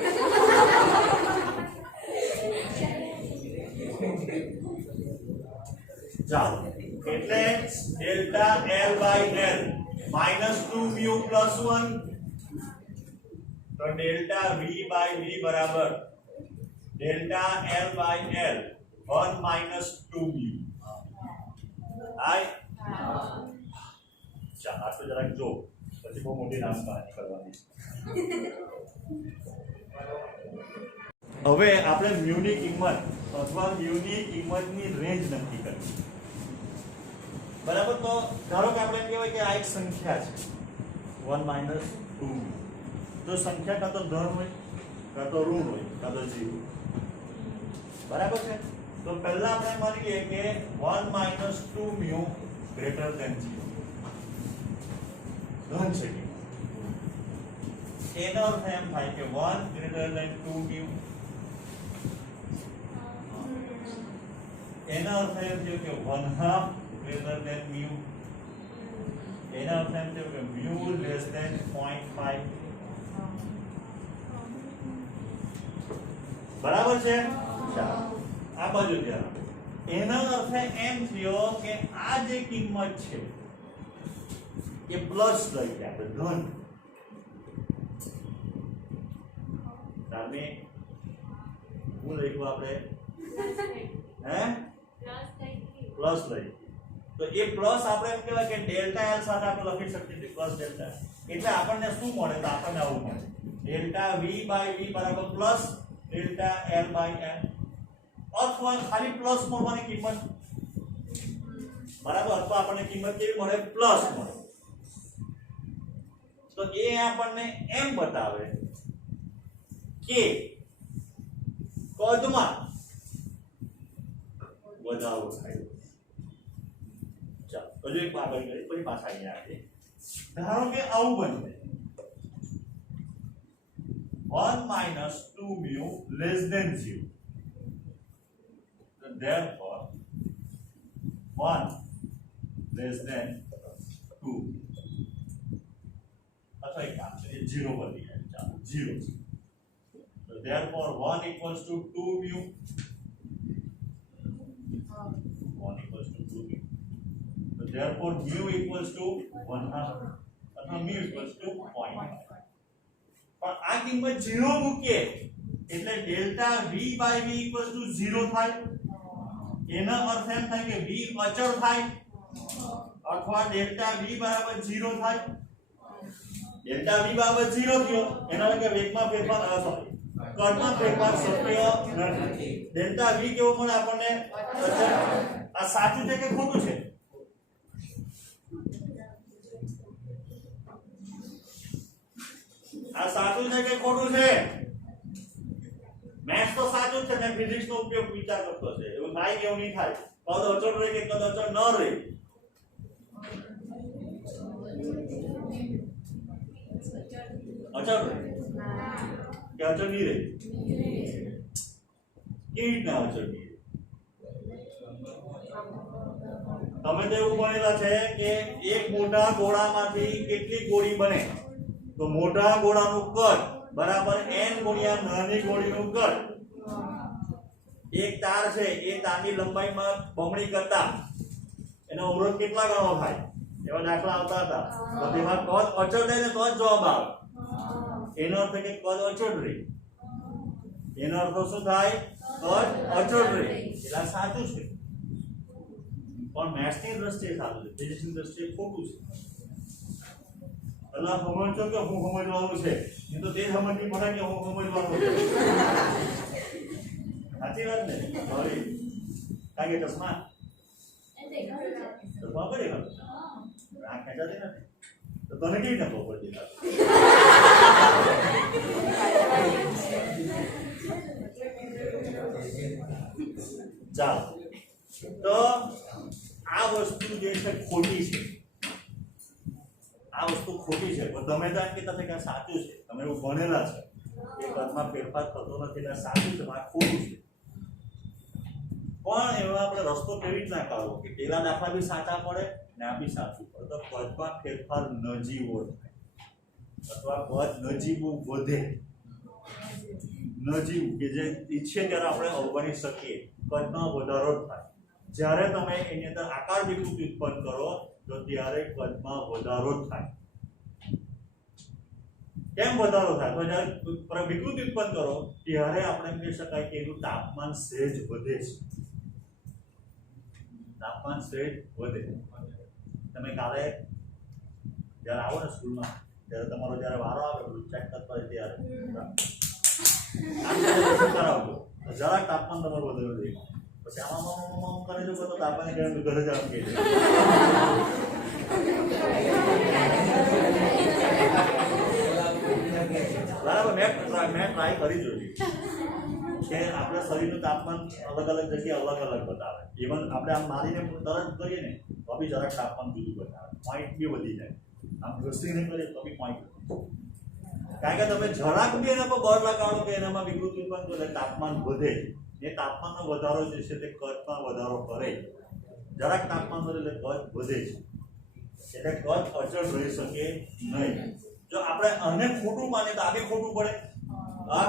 ચાલો એટલે delta l by l -2 mu plus 1 तो डेल्टा v by v बराबर delta l by l 1 minus 2 mu आई अच्छा આ તો જરાક જો પછી બહુ મોટી નામ બહાર નીકળવાની હવે આપણે મ્યુ ની કિંમત અથવા મ્યુ ની કિંમતની રેન્જ નક્કી કરવી બરાબર તો ધારો કે આપણે એમ કહેવાય કે આ એક સંખ્યા છે 1 minus 2 જો સંખ્યા કાં તો ધન હોય કાં તો ઋણ હોય કાં તો 0 બરાબર છે તો પહેલા આપણે માનીએ કે 1 minus 2 mu greater than 0 ધન છે એનો અર્થ એમ થાય કે 1 greater than 2 mu એનો અર્થ એમ થયો કે 1/2 greater than mu એનો અર્થ એમ થયો કે mu less than 0.5 બરાબર છે ચાલો આ બાજુ ધ્યાન એનો અર્થ એમ થયો કે આ જે કિંમત છે એ પ્લસ લઈએ આપણે ધન સામે હું લખ્યું આપણે હે પ્લસ લઈ તો એ પ્લસ આપણે એમ કહેવાય કે ડેલ્ટા l સાથે આપણે લખી શકીએ છીએ પ્લસ ડેલ્ટા એટલે આપણને શું મળે તો આપણને આવું મળે ડેલ્ટા v by v બરાબર plus delta l by l અથવા ખાલી પ્લસ મળવાની કિંમત બરાબર અથવા આપણને કિંમત કેવી મળે પ્લસ મળે તો એ આપણને એમ બતાવે કે કદમાં વધારો થાય ચાલો હજુ એક આગળ કરી પછી પાછા અહીંયા આવીએ ધારો કે આવું બનશે 1 minus 2 mu less than 0 so therefore 1 less than 2 અથવા એક કામ છે 0 પર લઈએ ચાલો 0 so therefore 1 equals to 2 mu 1 equals to 2 mu so therefore mu equals to 1/2 અથવા mu equals to 0.5 પણ આ કિંમત 0 મૂકીએ એટલે delta v by v equals to 0 થાય એનો અર્થ એમ થાય કે v અચળ થાય અથવા ડેલ્ટા v બરાબર 0 થાય ડેલ્ટા v બરાબર 0 થયો એનો એટલે વેગમાં ફેરફાર સોરી કદમાં ફેરફાર શક્ય નથી ડેલ્ટા v કેવો મળે આપણને અચળ આ સાચું છે કે ખોટું છે આ સાચું છે કે ખોટું છે મેથ્સ તો સાચું છે ને ફિઝિક્સ નો ઉપયોગ વિચાર કરતો છે એવું થાય કે એવું નહીં થાય કદ અચળ રહે કે કદ અચળ ન રહે અચળ રહે કે અચળ નહીં રહે કેવી રીતના અચળ નહીં રહે તમે તો એવું ભણેલા છે કે એક મોટા ગોળામાંથી કેટલી ગોળી બને તો મોટા ગોળાનું કદ બરાબર n ગુણ્યા નાની ગોળીનું કદ એક તાર છે એ તારની લંબાઈમાં બમણી કરતા એનો અવરોધ કેટલા ગણો થાય એવા દાખલા આવતા હતા તો તેમાં કદ અચળ રહે ને તો જ જવાબ આવે એનો અર્થ કે કદ અચળ રહે એનો અર્થ શું થાય? કદ અચળ રહે. એટલે આ સાચું છે, પણ મેથ્સની દ્રષ્ટિએ સાચું છે, ફિઝિક્સની દ્રષ્ટિએ ખોટું છે. એટલે સમજો કે હું સમજવાનું છે, એ તો તે સમજવી પડે કે હું સમજવાનું છે. સાચી વાત ને? હવે કાગે ચશ્મા ચશ્મા પડે ને આ ખેંચાતી નથી તો તને કેવી રીતે ખબર પડતી? ચાલો, તો આ વસ્તુ જે છે ખોટી છે. આ વસ્તુ ખોટી છે, પણ તમે તો એમ કહેતા કે આ સાચું છે. તમે એવું ભણેલા છે કે કદમાં ફેરફાર થતો નથી એટલે સાચું છે, આ ખોટું છે. પણ એવા આપણે રસ્તો કેવી રીતના કાઢવો કે પેલા દાખલા બી સાચા પડે ને આ બી સાચું પડે? તો કદમાં ફેરફાર નજીવો થાય અથવા કદ નજીવું વધે. નજીવું કે જે ઈચ્છે ત્યારે આપણે અવગણી શકીએ, કદમાં વધારો થાય. જ્યારે તમે એની અંદર આકાર વિકૃતિ ઉત્પન્ન કરો તો ત્યારે કદમાં વધારો થાય. કેમ વધારો થાય? તો જ્યારે વિકૃતિ ઉત્પન્ન કરો ત્યારે આપણે કહી શકાય કે એનું તાપમાન સહેજ વધે છે. તાપમાન સહેજ વધે. તમે કાલે જ્યારે આવો ને સ્કૂલમાં ત્યારે તમારો જ્યારે વારો આવે બધું ચેક કરતા હોય ત્યારે કરાવજો જરાક તાપમાન તમારું વધારે રહે. પછી આમાં કરી દો તો તાપમાન ઘરે જ આમ કહી દે. બરાબર, મેં ટ્રાય કરી જોઈ કે આપણા શરીરનું તાપમાન અલગ અલગ જગ્યાએ અલગ અલગ બતાવે. ઇવન આપણે આમ મારીને તરત કરીએ ને તો બી જરાક તાપમાન જુદું બતાવે, પોઈન્ટ બી વધી જાય. આમ ઘસીને કરીએ તો બી પોઈન્ટ. કારણ કે તમે જરાક બી એના પર બળ લગાડો કે એનામાં વિકૃતિ ઉત્પન્ન કરે તાપમાન વધે. એ તાપમાનનો વધારો જે છે તે કદમાં વધારો કરે. જરાક તાપમાન વધે એટલે કદ વધે છે, એટલે કદ અચળ રહી શકે નહીં. જો આપણે આને ખોટું માને તો આ બી ખોટું પડે. આ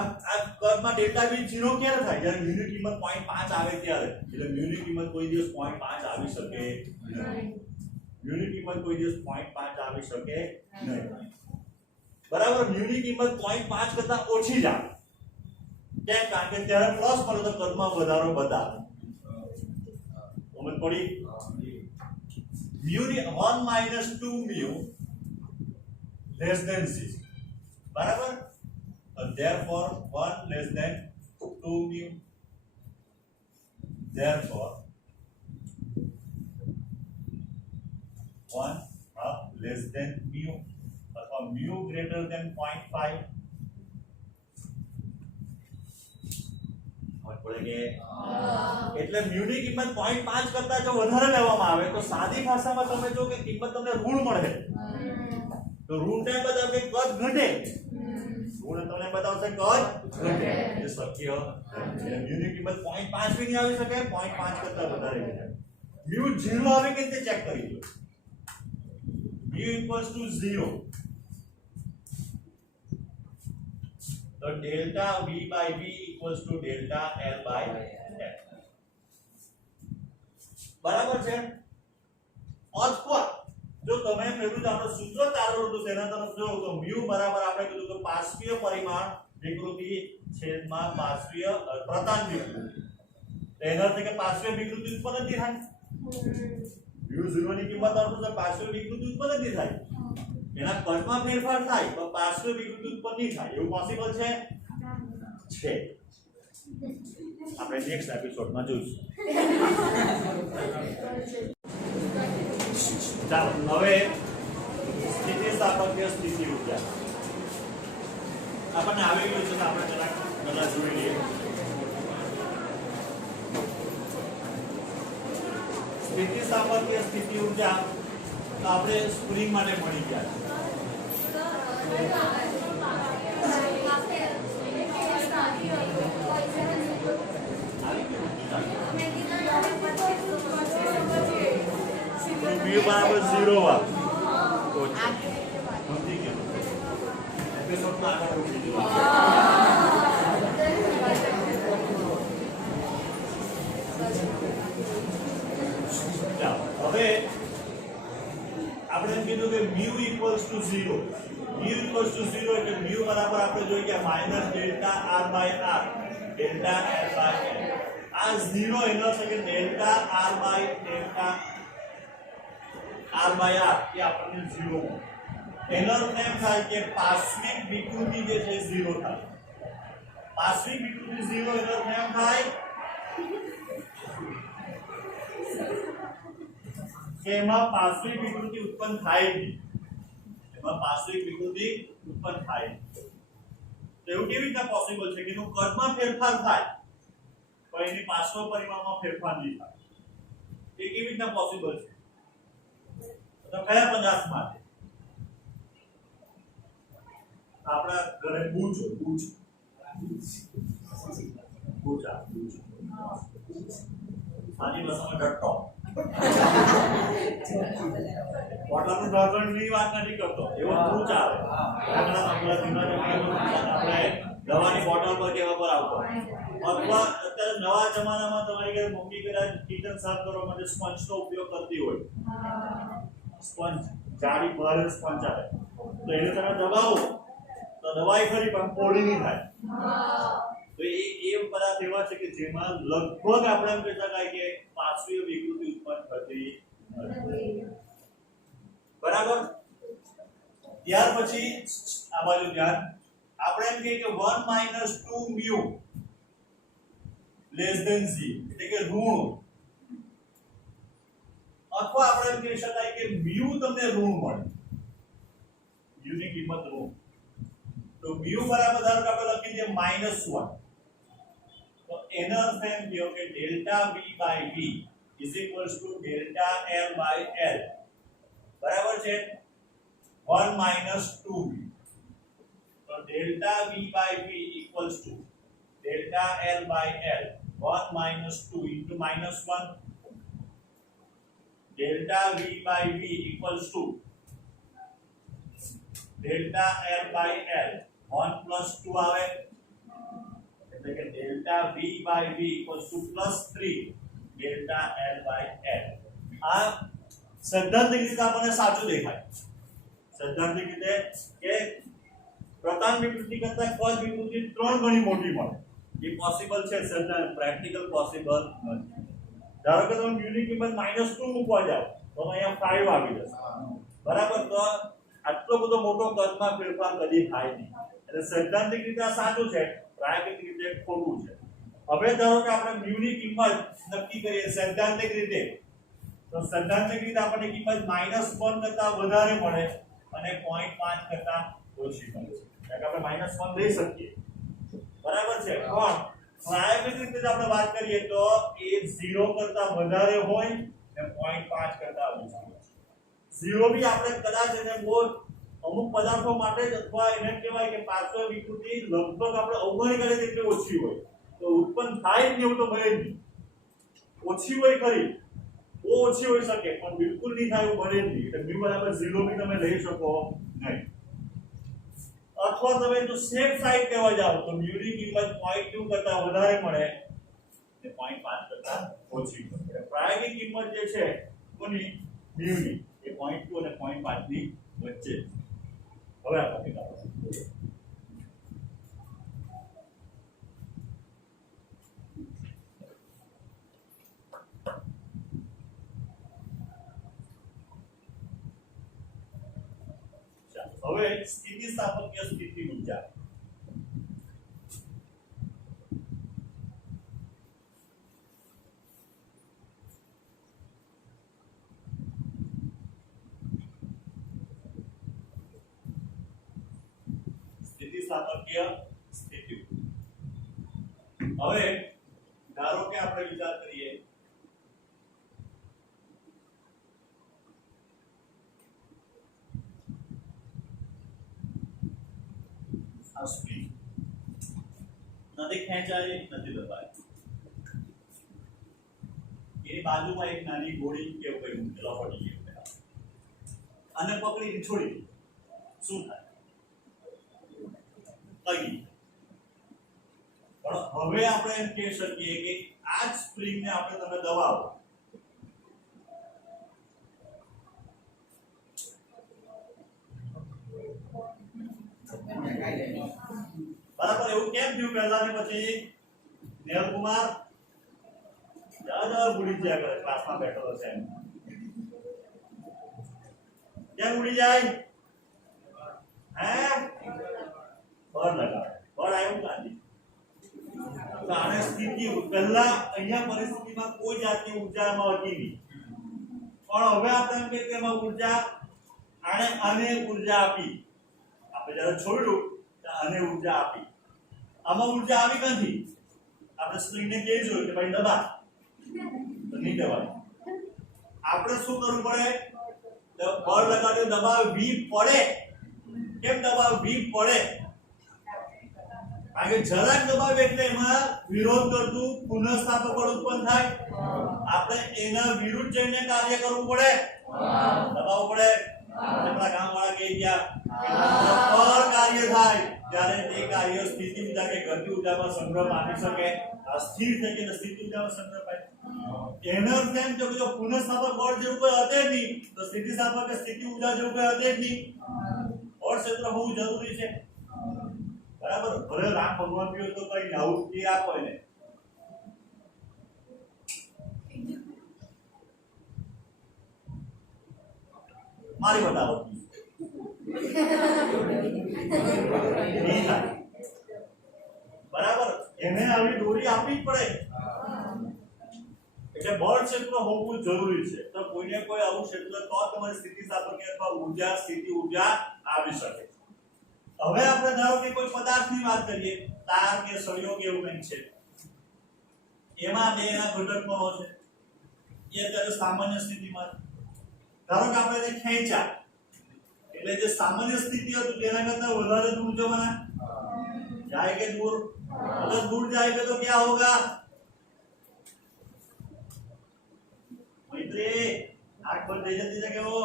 કદમાં ડેલ્ટા બી 0 ક્યારે થાય? જ્યારે મ્યુની કિંમત 0.5 આવે ત્યારે. એટલે મ્યુની કિંમત કોઈ દિવસ 0.5 આવી શકે નહીં. મ્યુની કિંમત કોઈ દિવસ 0.5 આવી શકે નહીં. બરાબર, મ્યુની કિંમત 0.5 કરતા ઓછી જ આવે. કેમ? કારણ કે ત્યારે પ્લસ મળે તો કદમાં વધારો બતાવે. સમજ પડી? મ્યુની 1 - 2 મ્યુ less than 0. બરાબર, therefore 1 less than 2 mu, therefore 1 less than mu અથવા mu greater than 0.5. એટલે મ્યુની કિંમત 0.5 કરતા જો વધારે લેવામાં આવે તો સાદી ભાષામાં તમે જો કે કિંમત તમને ઋણ મળે તો ઋણ ને બતાવે કે કદ ઘટે. ઋણ તમને બતાવશે કદ ઘટે. એ શક્ય એટલે મ્યુની કિંમત 0.5 બી નહીં આવી શકે, 0.5 કરતા વધારે બી નહીં. મ્યુ 0 આવે કે તે ચેક કરી લો. mu = 0 તો ડેલ્ટા v/v = ડેલ્ટા l/l. બરાબર છે? અથવા જો તમે પેલું જ આપણો સૂત્ર તારેલું હતું તેના તરફ જો તો mu બરાબર આપણે કીધું તો પાર્શ્વીય પરિમાણ વિકૃતિ છેદમાં પાર્શ્વીય પ્રતાપ વિકૃતિ. તેનો અર્થ કે પાર્શ્વીય વિકૃતિ ઉત્પન્ન જ થાય. mu 0 ની કિંમત અર્થ છે પાર્શ્વીય વિકૃતિ ઉત્પન્ન જ થાય. એના કદમાં ફેરફાર થાય તો પાર્શ્વીય વિકૃતિ ઉત્પન્ન નહીં થાય. એવું પોસિબલ છે? આપણે નેક્સ્ટ એપિસોડમાં જોઈશું. ચાલો, હવે સ્થિતિસ્થાપકીય સ્થિતિ ઊર્જા આપણને આવી ગયું છે તો આપણે પહેલા જોઈ લઈએ. સ્થિતિસ્થાપકીય સ્થિતિ ઊર્જા આપણે સ્પ્રિંગ માટે મળી ગયા છે. બરાબર 0 વાર તો સમજી ગયો. એપિસોડમાં આગળ ઉઠી જવું. હવે આપણે એમ કીધું કે mu = 0. mu = 0 એટલે mu બરાબર આપણે જોઈએ કે -delta r/r delta L by L. આ 0 એનો છે કે delta R by delta R by R એ આપણને 0 મળે. એનો અર્થ એમ થાય કે પાર્શ્વિક વિકૃતિ જે છે 0 થાય. પાર્શ્વિક વિકૃતિ 0 એનો અર્થ એમ થાય કે એમાં પાર્શ્વિક વિકૃતિ ઉત્પન્ન થાય નહીં. એમાં પાર્શ્વિક વિકૃતિ ઉત્પન્ન થાય નહીં. તો એવું કેવી રીતે પોસિબલ છે કે એનું કદમાં ફેરફાર થાય પણ એની પાર્શ્વ પરિમાણમાં ફેરફાર નહીં થાય? એ કેવી રીતે પોસિબલ છે? તો કયા પદાર્થ માટે? આપણા ઘરે બૂચ બૂચ બૂચા બૂચ આની ભાષામાં ડટ્ટો બોટલનું ઢાંકણની વાત નથી કરતો, એવો બૂચ આવે. આપણે દવાની બોટલ પર કેવા પર આવતો, અથવા અત્યારે નવા જમાનામાં તમારી ઘરે મમ્મી કદાચ કિચન સાફ કરવા માટે સ્પંજનો ઉપયોગ કરતી હોય, સ્પંજ જાડી ભારે સ્પંજ આવે તો એને તમે દબાવો તો દવાઈ ખરી પણ પોળી નહીં થાય. તો એ પદાર્થ એવા છે કે જેમાં લગભગ આપણે એમ કહી શકાય કે પાર્શ્વીય વિકૃતિ ઉત્પન્ન થતી નથી. બરાબર. ત્યાર પછી આ બાજુ ધ્યાન, આપણે એમ કહીએ કે 1 - 2 mu લેસ ધેન c એટલે કે ઋણ, અથવા આપણે એમ કહી શકાય કે mu તમને ઋણ મળે, mu ની કિંમત ઋણ. તો mu બરાબર ધારો કે આપણે લખી દઈએ -1. તો એનો અર્થ એમ થયો કે delta v by v is equals to delta l by l. બરાબર છે? 1 - 2v. તો delta v by v equals to delta l by l. 1 - 2 into -1. Delta v by v equals to delta l by l. 1 + 2 આવે એટલે કે delta v by v equals to +3 delta l by l. આ સૈદ્ધાંતિક રીતે આપણને સાચું દેખાય. સૈદ્ધાંતિક રીતે કે પ્રધાન વિકૃતિ કરતા કદ વિકૃતિ 3 ગણી મોટી મળે. એ પોસિબલ છે, સૈદ્ધાંતિક પ્રેક્ટિકલ પોસિબલ નથી. ધારો કે તમે u ની કિંમત -2 મૂકવા જાવ તો અહીંયા 5 આવી જશે. બરાબર. તો આટલો બધો મોટો કદમાં ફેરફાર કદી થાય નહીં. એટલે સૈદ્ધાંતિક રીતે આ સાચું છે, પ્રાયોગિક રીતે ખોટું છે. હવે ધારો કે આપણે mu ની કિંમત નક્કી કરીએ સૈદ્ધાંતિક રીતે, તો સૈદ્ધાંતિક રીતે આપણને કિંમત -1 કરતા વધારે મળે અને 0.5 કરતા ઓછી મળે છે. એટલે આપણે -1 લઈ શકીએ. બરાબર છે. પણ પ્રાયોગિક રીતે આપણે વાત કરીએ તો એ 0 કરતા વધારે હોય ને 0.5 કરતા ઓછી હોય. 0 બી આપણે કદાચ એને બહુ અમુક પદાર્થો માટે જ, અથવા એને કહેવાય કે પાર્શ્વ વિકૃતિ લગભગ આપણે અવગણી કરીએ તેટલી ઓછી હોય તો ઉત્પન્ન થાય જ નહીં એવું તો બને જ નહીં. ઓછી હોય ખરી, બહુ ઓછી હોઈ શકે પણ બિલકુલ નહીં થાય એવું બને જ નહીં. એટલે mu બરાબર 0 બી તમે લઈ શકો નહીં. અથવા તમે જો સેફ સાઈડ કહેવા જાવ તો mu ની કિંમત 0.2 કરતા વધારે મળે ને 0.5 કરતા ઓછી મળે. એટલે પ્રાયોગિક કિંમત જે છે કોની, mu ની, એ 0.2 અને 0.5 ની વચ્ચે. હવે આપણે કિતાબ હવે સ્થિતિસ્થાપકીય સ્થિતિ ઊર્જા. સ્થિતિસ્થાપકીય સ્થિતિ. હવે ધારો કે આપણે વિચાર કરીએ આ સ્પ્રિંગ નથી ખેંચાય નથી દબાય, એની બાજુમાં એક નાની ગોળી કે એવું કંઈ મૂકેલા પડી ગયું, અને પકડીને છોડી દીધી, શું થાય? કઈ. પણ હવે આપણે એમ કહી શકીએ કે આ જ સ્પ્રિંગને આપણે તમે દબાવો બરાબર. એવું કેમ થયું પહેલા ને પછી નેહલ કુમાર દાદા ભૂલી ગયા કરે ક્લાસમાં બેઠો છે એમ કેમ ઉડી જાય હે બળ લગાવે બળ આવ્યું કાંજી તો આને સ્થિતિ પહેલા અહીંયા પરિસ્થિતિમાં કોઈ જાતની ઊર્જામાં હતી નહીં પણ હવે આપણે એમ કે એમાં ઊર્જા આને ઊર્જા આપી આપણે જ્યારે છોડ્યું તો આને ઊર્જા આપી આમાં ઊર્જા આવી ક્યાંથી આપણે સ્પ્રિંગને કહી જોયું કે ભાઈ દબા તો નહીં દબાય આપણે શું કરવું પડે તો બળ લગાડ્યું દબાવ V પડે કેમ દબાવ V પડે કારણ કે જરાક દબાવ એટલે એમાં વિરોધ કરતું પુનઃસ્થાપક બળ ઉત્પન્ન થાય આપણે એના વિરુદ્ધ જઈને કાર્ય કરવું પડે દબાવવું પડે આપણા કામવાળા કહી ગયા પર કાર્ય થાય ત્યારે તે કાર્ય સ્થિતિ ઊર્જા કે ગતિ ઊર્જામાં સંગ્રહ પામી શકે આ સ્થિર થઈ કે સ્થિતિ ઊર્જામાં સંગ્રહ પામે એનો અર્થ એમ છે કે જો પુનઃસ્થાપક બળ જેવું કોઈ હતે જ નહીં તો સ્થિતિસ્થાપક કે સ્થિતિ ઊર્જા જેવું કોઈ હતે જ નહીં બળ ક્ષેત્ર હોવું જરૂરી છે બરાબર ભલે રામ ભગવાન પીઓ તો કઈ આવું એ આપો એને મારી બતાવો બરાબર એને આવી દોરી આપવી જ પડે એટલે બળ ક્ષેત્ર હોવું જરૂરી છે તો કોઈને કોઈ આવું ક્ષેત્ર તો તમારી સ્થિતિસ્થાપક અથવા ઊર્જા સ્થિતિ ઊર્જા આવી શકે હવે આપણે ધારો કે કોઈ પદાર્થની વાત કરીએ તાર કે સળિયો કે એવું કંઈક છે એમાં બે એના ઘટક કોણો છે એ અત્યારે સામાન્ય સ્થિતિમાં ધારો કે આપણે એને ખેંચ્યા એટલે જે સામાન્ય સ્થિતિ હતું તેના કરતા વધારે દૂર જવાના જાય કે દૂર अगर दूर जाएंगे तो क्या होगा मैत्री आंख बंद થઈ જતી છે કે ઓ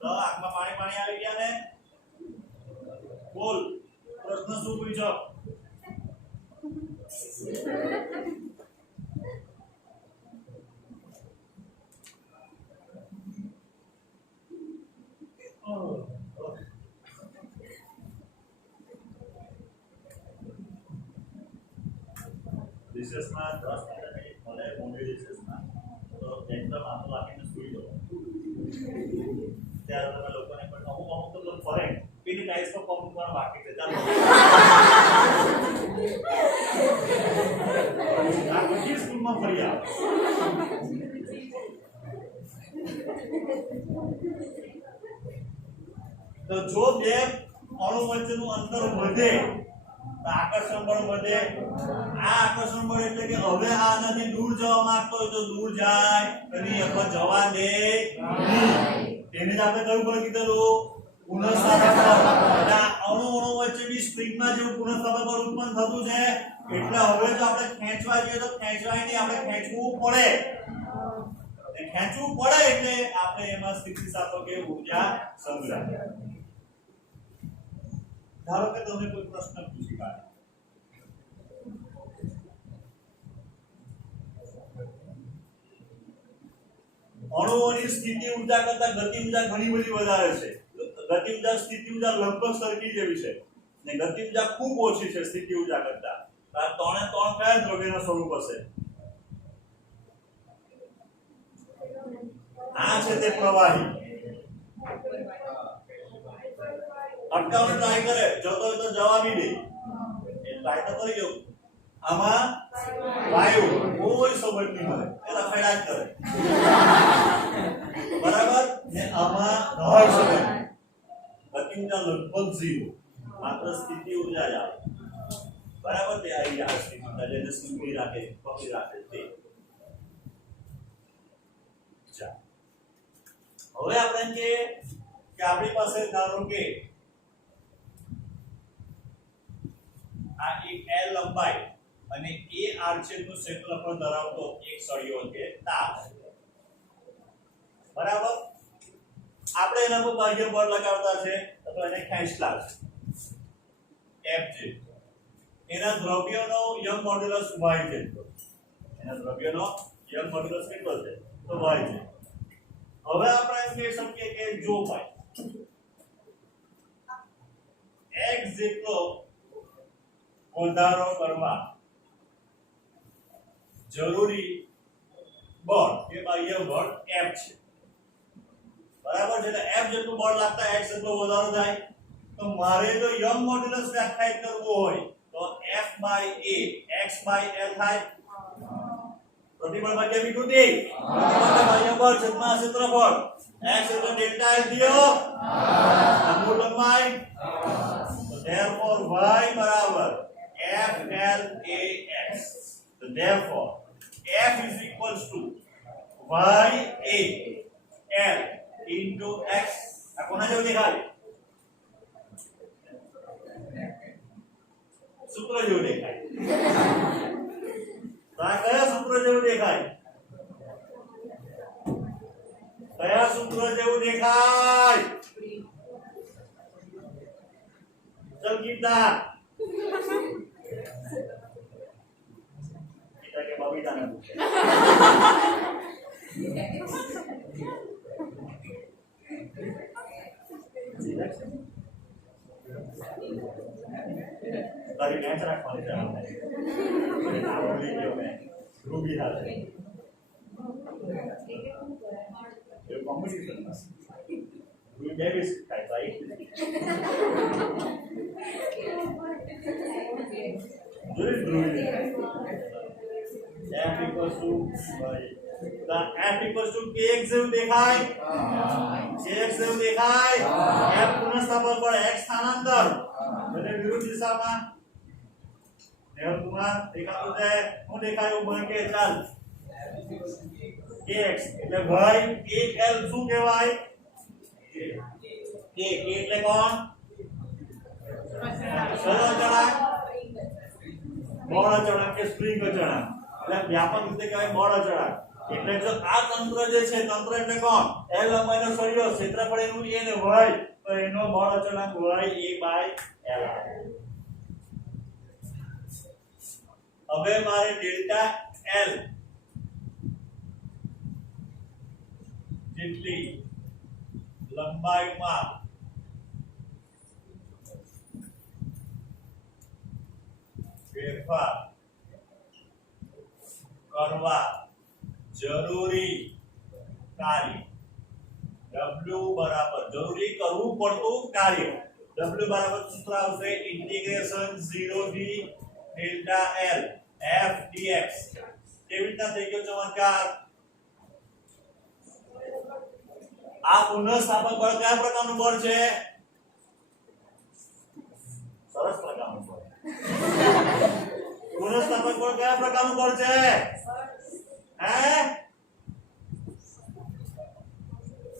તો આંખમાં પાણી પાણી આવી ગયા ને બોલ પ્રશ્ન શું પૂછો રિસર્ચમાં 10 મિનિટ મળે મોડી રિસર્ચમાં તો એકદમ આખો લાગીને સુઈ દો ત્યારે તમે લોકોને પણ અમુક તો લોકો ફરે પેલી ટાઈસ પર પંપ કરવાનું બાકી છે ચાલો આ બધી સ્કૂલમાં ફરી આવો તો જો બે અણુ વચ્ચેનું અંતર વધે આકર્ષણ બળ વધે આ આકર્ષણ બળ એટલે કે હવે આનાથી દૂર જવા માંગતો હોય તો દૂર જાય એની અથવા જવા દે નહીં તેને જ આપણે કયું બળ કીધેલું પુનઃસ્થાપક બળ એટલે અણુ વચ્ચે બી સ્પ્રિંગમાં જેવું પુનઃસ્થાપક બળ ઉત્પન્ન થતું છે એટલે હવે જો આપણે ખેંચવા જઈએ તો ખેંચવાય નહીં આપણે ખેંચવું પડે એટલે આપણે એમાં સ્થિતિસ્થાપક ઊર્જા સંગ્રહ ધારો કે તમે કોઈ પ્રશ્ન પૂછી કાઢો અણુઓની સ્થિતિ ઊર્જા કરતા ગતિ ઊર્જા ઘણી બધી વધારે છે ગતિ ઊર્જા સ્થિતિ ઊર્જા લગભગ સરખી જેવી છે ને ગતિ ઊર્જા ખૂબ ઓછી છે સ્થિતિ ઊર્જા કરતા આ ત્રણે ત્રણ કયા દ્રવ્યના સ્વરૂપ હશે આ છે તે પ્રવાહી અટકાવને ટ્રાય કરે જો તો જવાબી દે એ ટ્રાય તો કરી જો આમાં વાયુ કોઈ સમજ નહીં મળે એ રખડા જ કરે બરાબર ને આમાં રહી શકે ગતિ ઊર્જા લગભગ 0 માત્ર સ્થિતિ ઊર્જા જ આવે બરાબર તે આવી આ સ્થિતિ ઊર્જા જેને સુંકી રાખે પકડી રાખે તે હવે આપણે કે આપણી પાસે ધારો કે આ એક L લંબાઈ અને A આડછેદનું ક્ષેત્રફળ ધરાવતો એક સળિયો છે તાર બરાબર આપણે એના પર બાહ્ય બળ લગાવતા છે તો એને ખેંચતા છે F છે એના દ્રવ્યનો યંગ મોડ્યુલસ y છે એના દ્રવ્યનો યંગ મોડ્યુલસ કેટલો છે તો y છે હવે આપણે એમ કહી શકીએ કે જો ભાઈ x જેટલો વધારો કરવા જરૂરી બળ એ બાહ્ય બળ F છે બરાબર છે એટલે F જેટલું બળ લાગતા x જેટલો વધારો થાય તો મારે જો યંગ મોડ્યુલસ વ્યાખ્યાયિત કરવું હોય તો F by A x by L થાય પ્રતિબળ ભાગ્યા વિકૃતિ પ્રતિબળ બાહ્ય બળ છેદમાં ક્ષેત્રફળ x એટલે ડેલ્ટા L દિયો મૂળ લંબાઈ so therefore y બરાબર F L A x so therefore F is equals to y A L into x આ કોના જેવું દેખાય સૂત્ર જેવું દેખાય આ કયા સૂત્ર જેવું દેખાય કયા સૂત્ર જેવું દેખાય ચલ ગીતા ગીતા કે બબીતા ને તારી મેચ રાખવાની છે આપણે આવડી ગયો મે રૂબી હાલે એ કોમ્પિટિશન માં રૂબી ડેવિસ કાઈ ભાઈ જોઈ Ruby F equals to the F equals to kx જેવું દેખાય kx જેવું દેખાય F પુનઃસ્થાપન પર x સ્થાનાંતર એટલે વિરુદ્ધ દિશામાં નેહલ કુમાર દેખાતું છે હું દેખાયું બન કે ચાલ kx એટલે y kl શું કહેવાય k એટલે કોણ સરળ અચળાંક બળ અચળાંક કે સ્પ્રિંગ અચળાંક એટલે વ્યાપક રીતે કહેવાય બળ અચળાંક એટલે જો આ તંત્ર જે છે તંત્ર એટલે કોણ L લંબાઈનો સળિયો ક્ષેત્રફળ એનું a ને y તો એનો બળ અચળાંક y a by L હવે મારે ડેલ્ટા L જેટલી લંબાઈમાં ફેરફાર કરવા જરૂરી કાર્ય W બરાબર જરૂરી કરવું પડતું કાર્ય W બરાબર સૂત્ર આવશે ઇન્ટિગ્રેશન 0 થી ડેલ્ટા L f dx કેવી રીતના થઈ ગયો ચમત્કાર આ પુનઃસ્થાપન બળ કયા પ્રકારનું બળ છે સરસ પ્રકારનું બળ પુનઃસ્થાપન બળ કયા પ્રકારનું બળ છે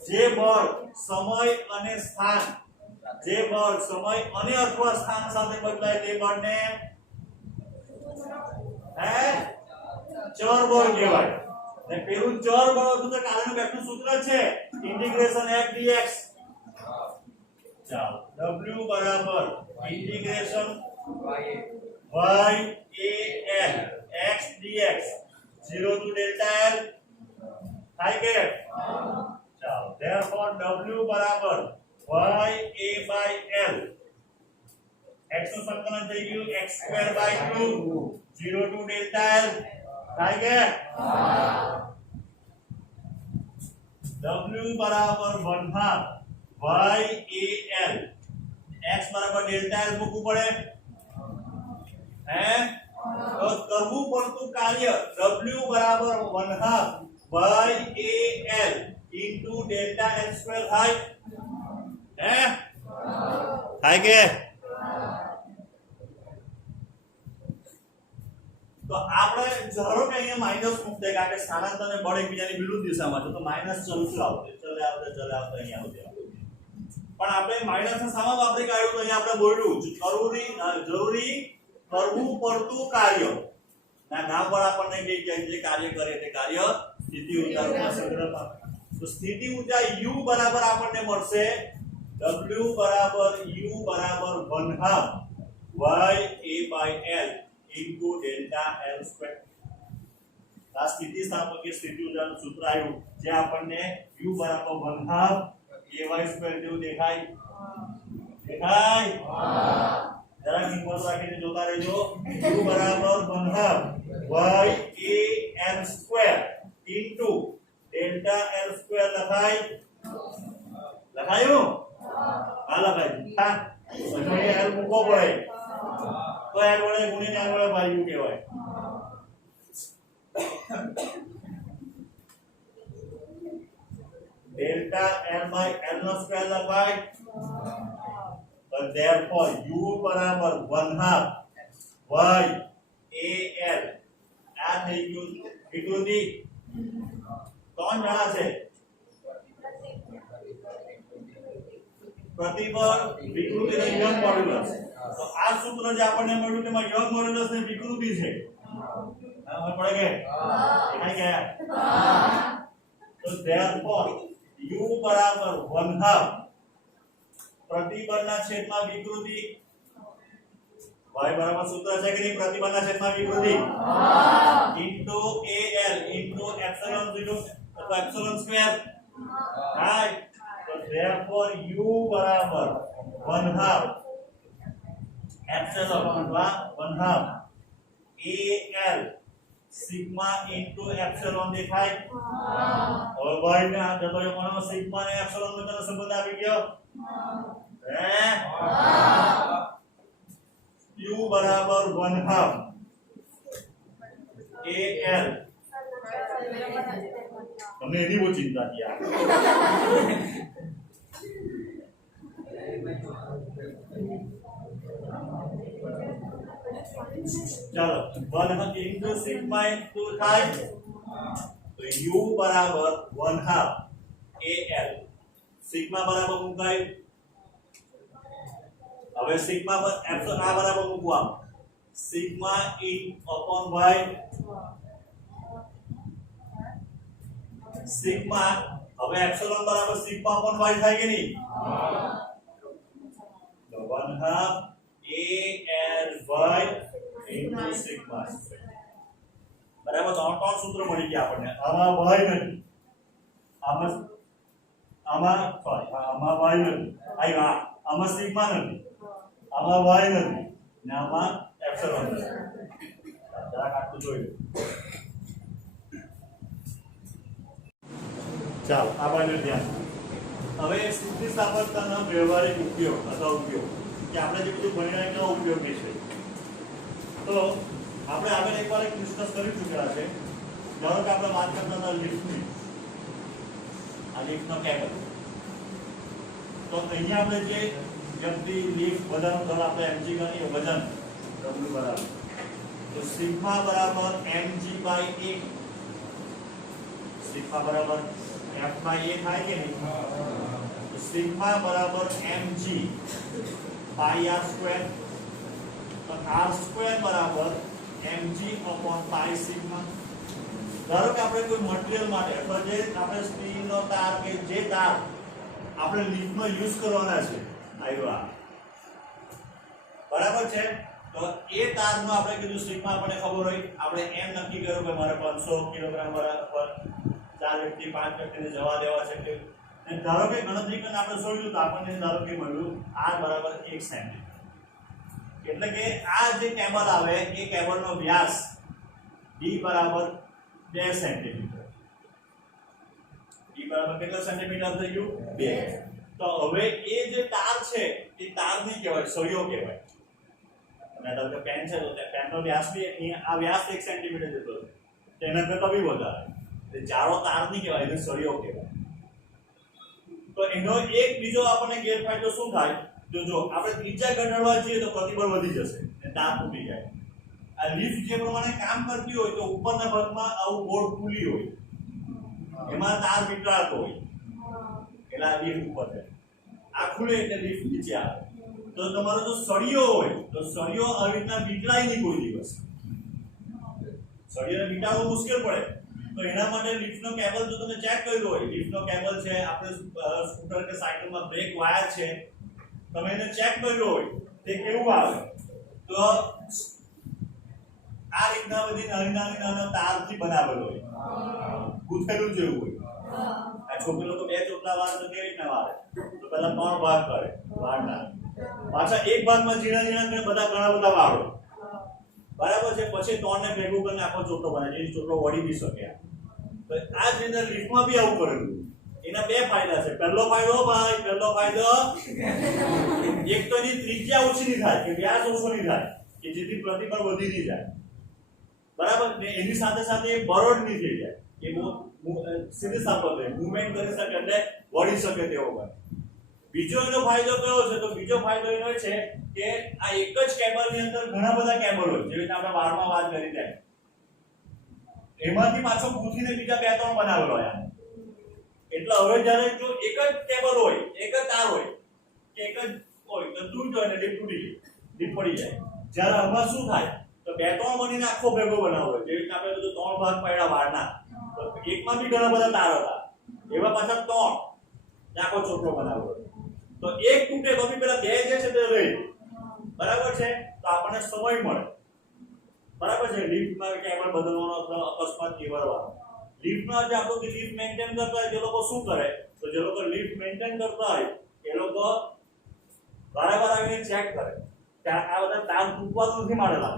જે બળ સમય અને સ્થાન જે બળ સમય અને અથવા સ્થાન સાથે બદલાય તે બળને ચર બળ કહેવાય ને પેલું ચર બળ હતું તો કારણ બેઠું સૂત્ર છે ઇન્ટિગ્રેશન f dx ચાલો w બરાબર integration y a l x dx 0 to delta l થાય કે ચાલો therefore w બરાબર y a by l x નું સંકલન થઈ ગયું x square by 2 0 to delta l થાય કે w બરાબર 1/2 y a l x બરાબર delta l મૂકવું પડે તો કરવું પડતું કાર્ય w બરાબર 1/2 y a l into delta l square થાય થાય કે તો આપણે ધારો કે અહીંયા માઈનસ મૂકતે કારણ કે સ્થાનાંતર અને બળ એકબીજાની વિરુદ્ધ દિશામાં છે તો માઈનસ ચલતું આવશે ચલે આવશે અહીંયા આવશે પણ આપણે માઈનસ ને સામા વાપરી કાઢ્યું તો અહીંયા આપણે બોલ્યું જરૂરી કરવું પડતું કાર્ય ના નામ પર આપણને કે જે કાર્ય કરે તે કાર્ય સ્થિતિ ઊર્જાના સંગ્રહમાં તો સ્થિતિ ઊર્જા u બરાબર આપણને મળશે w બરાબર u બરાબર 1/2 y a by l into delta l square આ સ્થિતિ સ્થાપકીય સ્થિતિ ઊર્જાનું સૂત્ર આવ્યું જે આપણને u બરાબર 1/2 ay square જેવું દેખાય જરા કિંમત રાખીને જોતા રહેજો u બરાબર 1/2 y a l square into delta l square લખાયું હા લખાયું હા પછી l મૂકો પડે તો l વડે ગુણીને l વડે ભાગ્યું કહેવાય ડેલ્ટા l by l નો સ્ક્વેર લખાય તો therefore u બરાબર 1/2 y a l આ થઈ ગયું વિકૃતિ કોણ જણા છે પ્રતિબળ વિકૃતિ અને યંગ મોડ્યુલસ તો આ સૂત્ર જે આપણને મળ્યું તેમાં યંગ મોડ્યુલસ ને વિકૃતિ છે હા પડે કે દેખાય ગયા તો therefore u બરાબર 1/2 પ્રતિબળના છેદમાં વિકૃતિ y બરાબર સૂત્ર છે કે નહીં પ્રતિબળના છેદમાં વિકૃતિ ઇન્ટુ al ઇન્ટુ એપ્સિલોન 0 અથવા એપ્સિલોન સ્ક્વેર રાઈટ તો therefore u બરાબર 1/2 એપ્સિલોન અથવા 1/2 al સિગ્મા ઇન્ટુ એપ્સિલોન દેખાય હવે y ને આ જતો કોનો સિગ્મા ને એપ્સિલોન નો તને સંબંધ આવી ગયો u બરાબર 1/2 al તમને એની બહુ ચિંતા હતી આ ચાલો 1 ઇન્ટુ સિગ્મા ઇન્ટુ થાય તો u બરાબર 1/2 al સિગ્મા બરાબર મુકાય હવે સિગ્મા પર એપ્સિલોન આ બરાબર મૂકવા sigma in upon y sigma હવે એપ્સિલોન બરાબર સિગ્મા અપોન y થાય કે નહીં તો 1/2 al y ઇન્ટુ સિગ્મા બરાબર તો ત્રણ સૂત્ર મળી ગયા આપણને આમાં y નથી આમાં y નથી આમાં સિગ્મા નથી આમાં y નથી ને આમાં એપ્સિલોન નથી જરા કાટું જોઈ લો ચાલો આ બાજુ ધ્યાન હવે સ્થિતિસ્થાપકતાનો વ્યવહારિક ઉપયોગ અથવા ઉપયોગ કે આપણે જે બધું ભણ્યા કેવો ઉપયોગી છે તો આપણે આગળ એકવાર એક ડિસ્કસ કરી ચૂક્યા છે ધારો કે આપણે વાત કરતા હતા લિફ્ટની આ લિફ્ટનો કેબલ તો અહીંયા આપણે જે વ્યક્તિ લિફ્ટ વજન ધર આપણે mg ગણીએ વજન w બરાબર તો સિગ્મા બરાબર mg બાય a સિગ્મા બરાબર f બાય a થાય કે નહીં તો સિગ્મા બરાબર mg પાઈ r સ્ક્વેર તો r સ્ક્વેર બરાબર mg upon પાઈ સિગ્મા ધારો કે આપણે કોઈ મટીરીયલ માટે અથવા જે આપણે સ્ટીલનો તાર કે જે તાર આપણે લિફ્ટમાં યુઝ કરવાના છે આવ્યા બરાબર છે તો એ તારનો આપણે કીધું સિગ્મા આપણને ખબર હોય આપણે એમ નક્કી કર્યું કે મારે 500 કિલોગ્રામ બરાબર 4 વ્યક્તિ 5 વ્યક્તિને જવા દેવા છે કે અને ધારો કે ગણતરી કરીને આપણે શોધ્યું તો આપણને ધારો કે મળ્યું r બરાબર 1 સેન્ટીમીટર એટલે કે આ જે કેબલ આવે એ કેબલનો વ્યાસ d બરાબર 2 સેન્ટીમીટર d બરાબર કેટલા સેન્ટીમીટર થઈ ગયું 2 તો હવે એ જે તાર છે એ તાર નહીં કહેવાય સળિયો કહેવાય અને ધારો કે પેન છે તો પેનનો વ્યાસ બી આ વ્યાસ 1 સેન્ટીમીટર જેટલો છે તેના કરતાં બી વધારે એટલે જાડો તાર નહીં કહેવાય એને સળિયો કહેવાય તો એનો એક બીજો આપણને ગેરફાયદો શું થાય જો આપણે ત્રિજ્યા ઘટાડવા જઈએ તો પ્રતિબળ વધી જશે અને તાર તૂટી જાય આ લિફ્ટ જે પ્રમાણે કામ કરતી હોય તો ઉપરના ભાગમાં આવું ગોળ ખુલી હોય એમાં તાર વિકળાતો હોય એટલે આ લિફ્ટ ઉપર છે આ ખુલે એટલે લિફ્ટ નીચે આવે તો તમારો જો સળિયો હોય તો સળિયો આવી રીતના વિકળાય નહીં કોઈ દિવસ સળિયોને વિકળાવવું મુશ્કેલ પડે તો એના માટે લિફ્ટનો કેબલ જો તમે ચેક કર્યો હોય લિફ્ટનો કેબલ છે આપણે સ્કૂટર કે સાયકલમાં બ્રેક વાયર છે તમે એને ચેક કર્યો હોય તે કેવું આવે તો આ રીતના બધી નાના તારથી બનાવેલો હોય ગૂંથેલું જેવું હોય આ છોકરીઓ તો બે ચોટલા વાર તો કેવી રીતના વારે તો પહેલા 3 ભાગ કરે વારના પાછા એક ભાગમાં ઝીણા ઝીણા બધા ઘણા બધા વાળો બરાબર છે, પછી 3 ને ભેગું કરીને આખો ચોટલો બનાવે જે ચોટલો વળી બી શકે. તો આ જ રીતે લીફમાં બી આવું કરેલું. એના બે ફાયદા છે. પહેલો ફાયદો ભાઈ, પહેલો ફાયદો એક તો એની ત્રિજ્યા ઓછી નહીં થાય કે વ્યાસ ઓછો નહીં થાય કે જેથી પ્રતિબળ વધી નહીં જાય. બરાબર ને એની સાથે સાથે બરોડ નહીં થઈ જાય કે સીધી સાપડ રહે, મૂવમેન્ટ કરી શકે એટલે વળી શકે તેવો બને. બીજો એનો ફાયદો કયો છે? તો બીજો ફાયદો એનો છે કે આ એક જ કેબલની અંદર ઘણા બધા કેબલ હોય, જેવી રીતે આપણે વારમાં વાત કરી તેમ. એમાંથી પાછો પૂછીને બીજા બે ત્રણ બનાવેલો હોય. એટલે હવે જ્યારે જો એક જ કેબલ હોય, એક જ તાર હોય કે એક જ હોય તો તૂટો એટલે ડીપ પડી જાય. જ્યારે આમાં શું થાય તો બે ત્રણ બનીને આખો ભેગો બનાવો હોય. જેવી રીતે આપણે તો ત્રણ ભાગ પડ્યા વારના, તો એકમાં બી ઘણા બધા તાર હતા, એવા પાછા ત્રણ આખો ચોટલો બનાવ્યો. તો એક તૂટે તો બી પેલા બે જે છે તે રહે. બરાબર છે, તો આપણને સમય મળે. બરાબર છે, લિફ્ટમાં કેબલ બદલવાનો અથવા અકસ્માત નિવારવાનો. લિફ્ટમાં જે આપણો લિફ્ટ મેન્ટેન કરતા હોય જે લોકો શું કરે, તો જે લોકો લિફ્ટ મેન્ટેન કરતા હોય એ લોકો વારંવાર આવીને ચેક કરે કે આ બધા તાર તૂટવા નથી માંડેલા,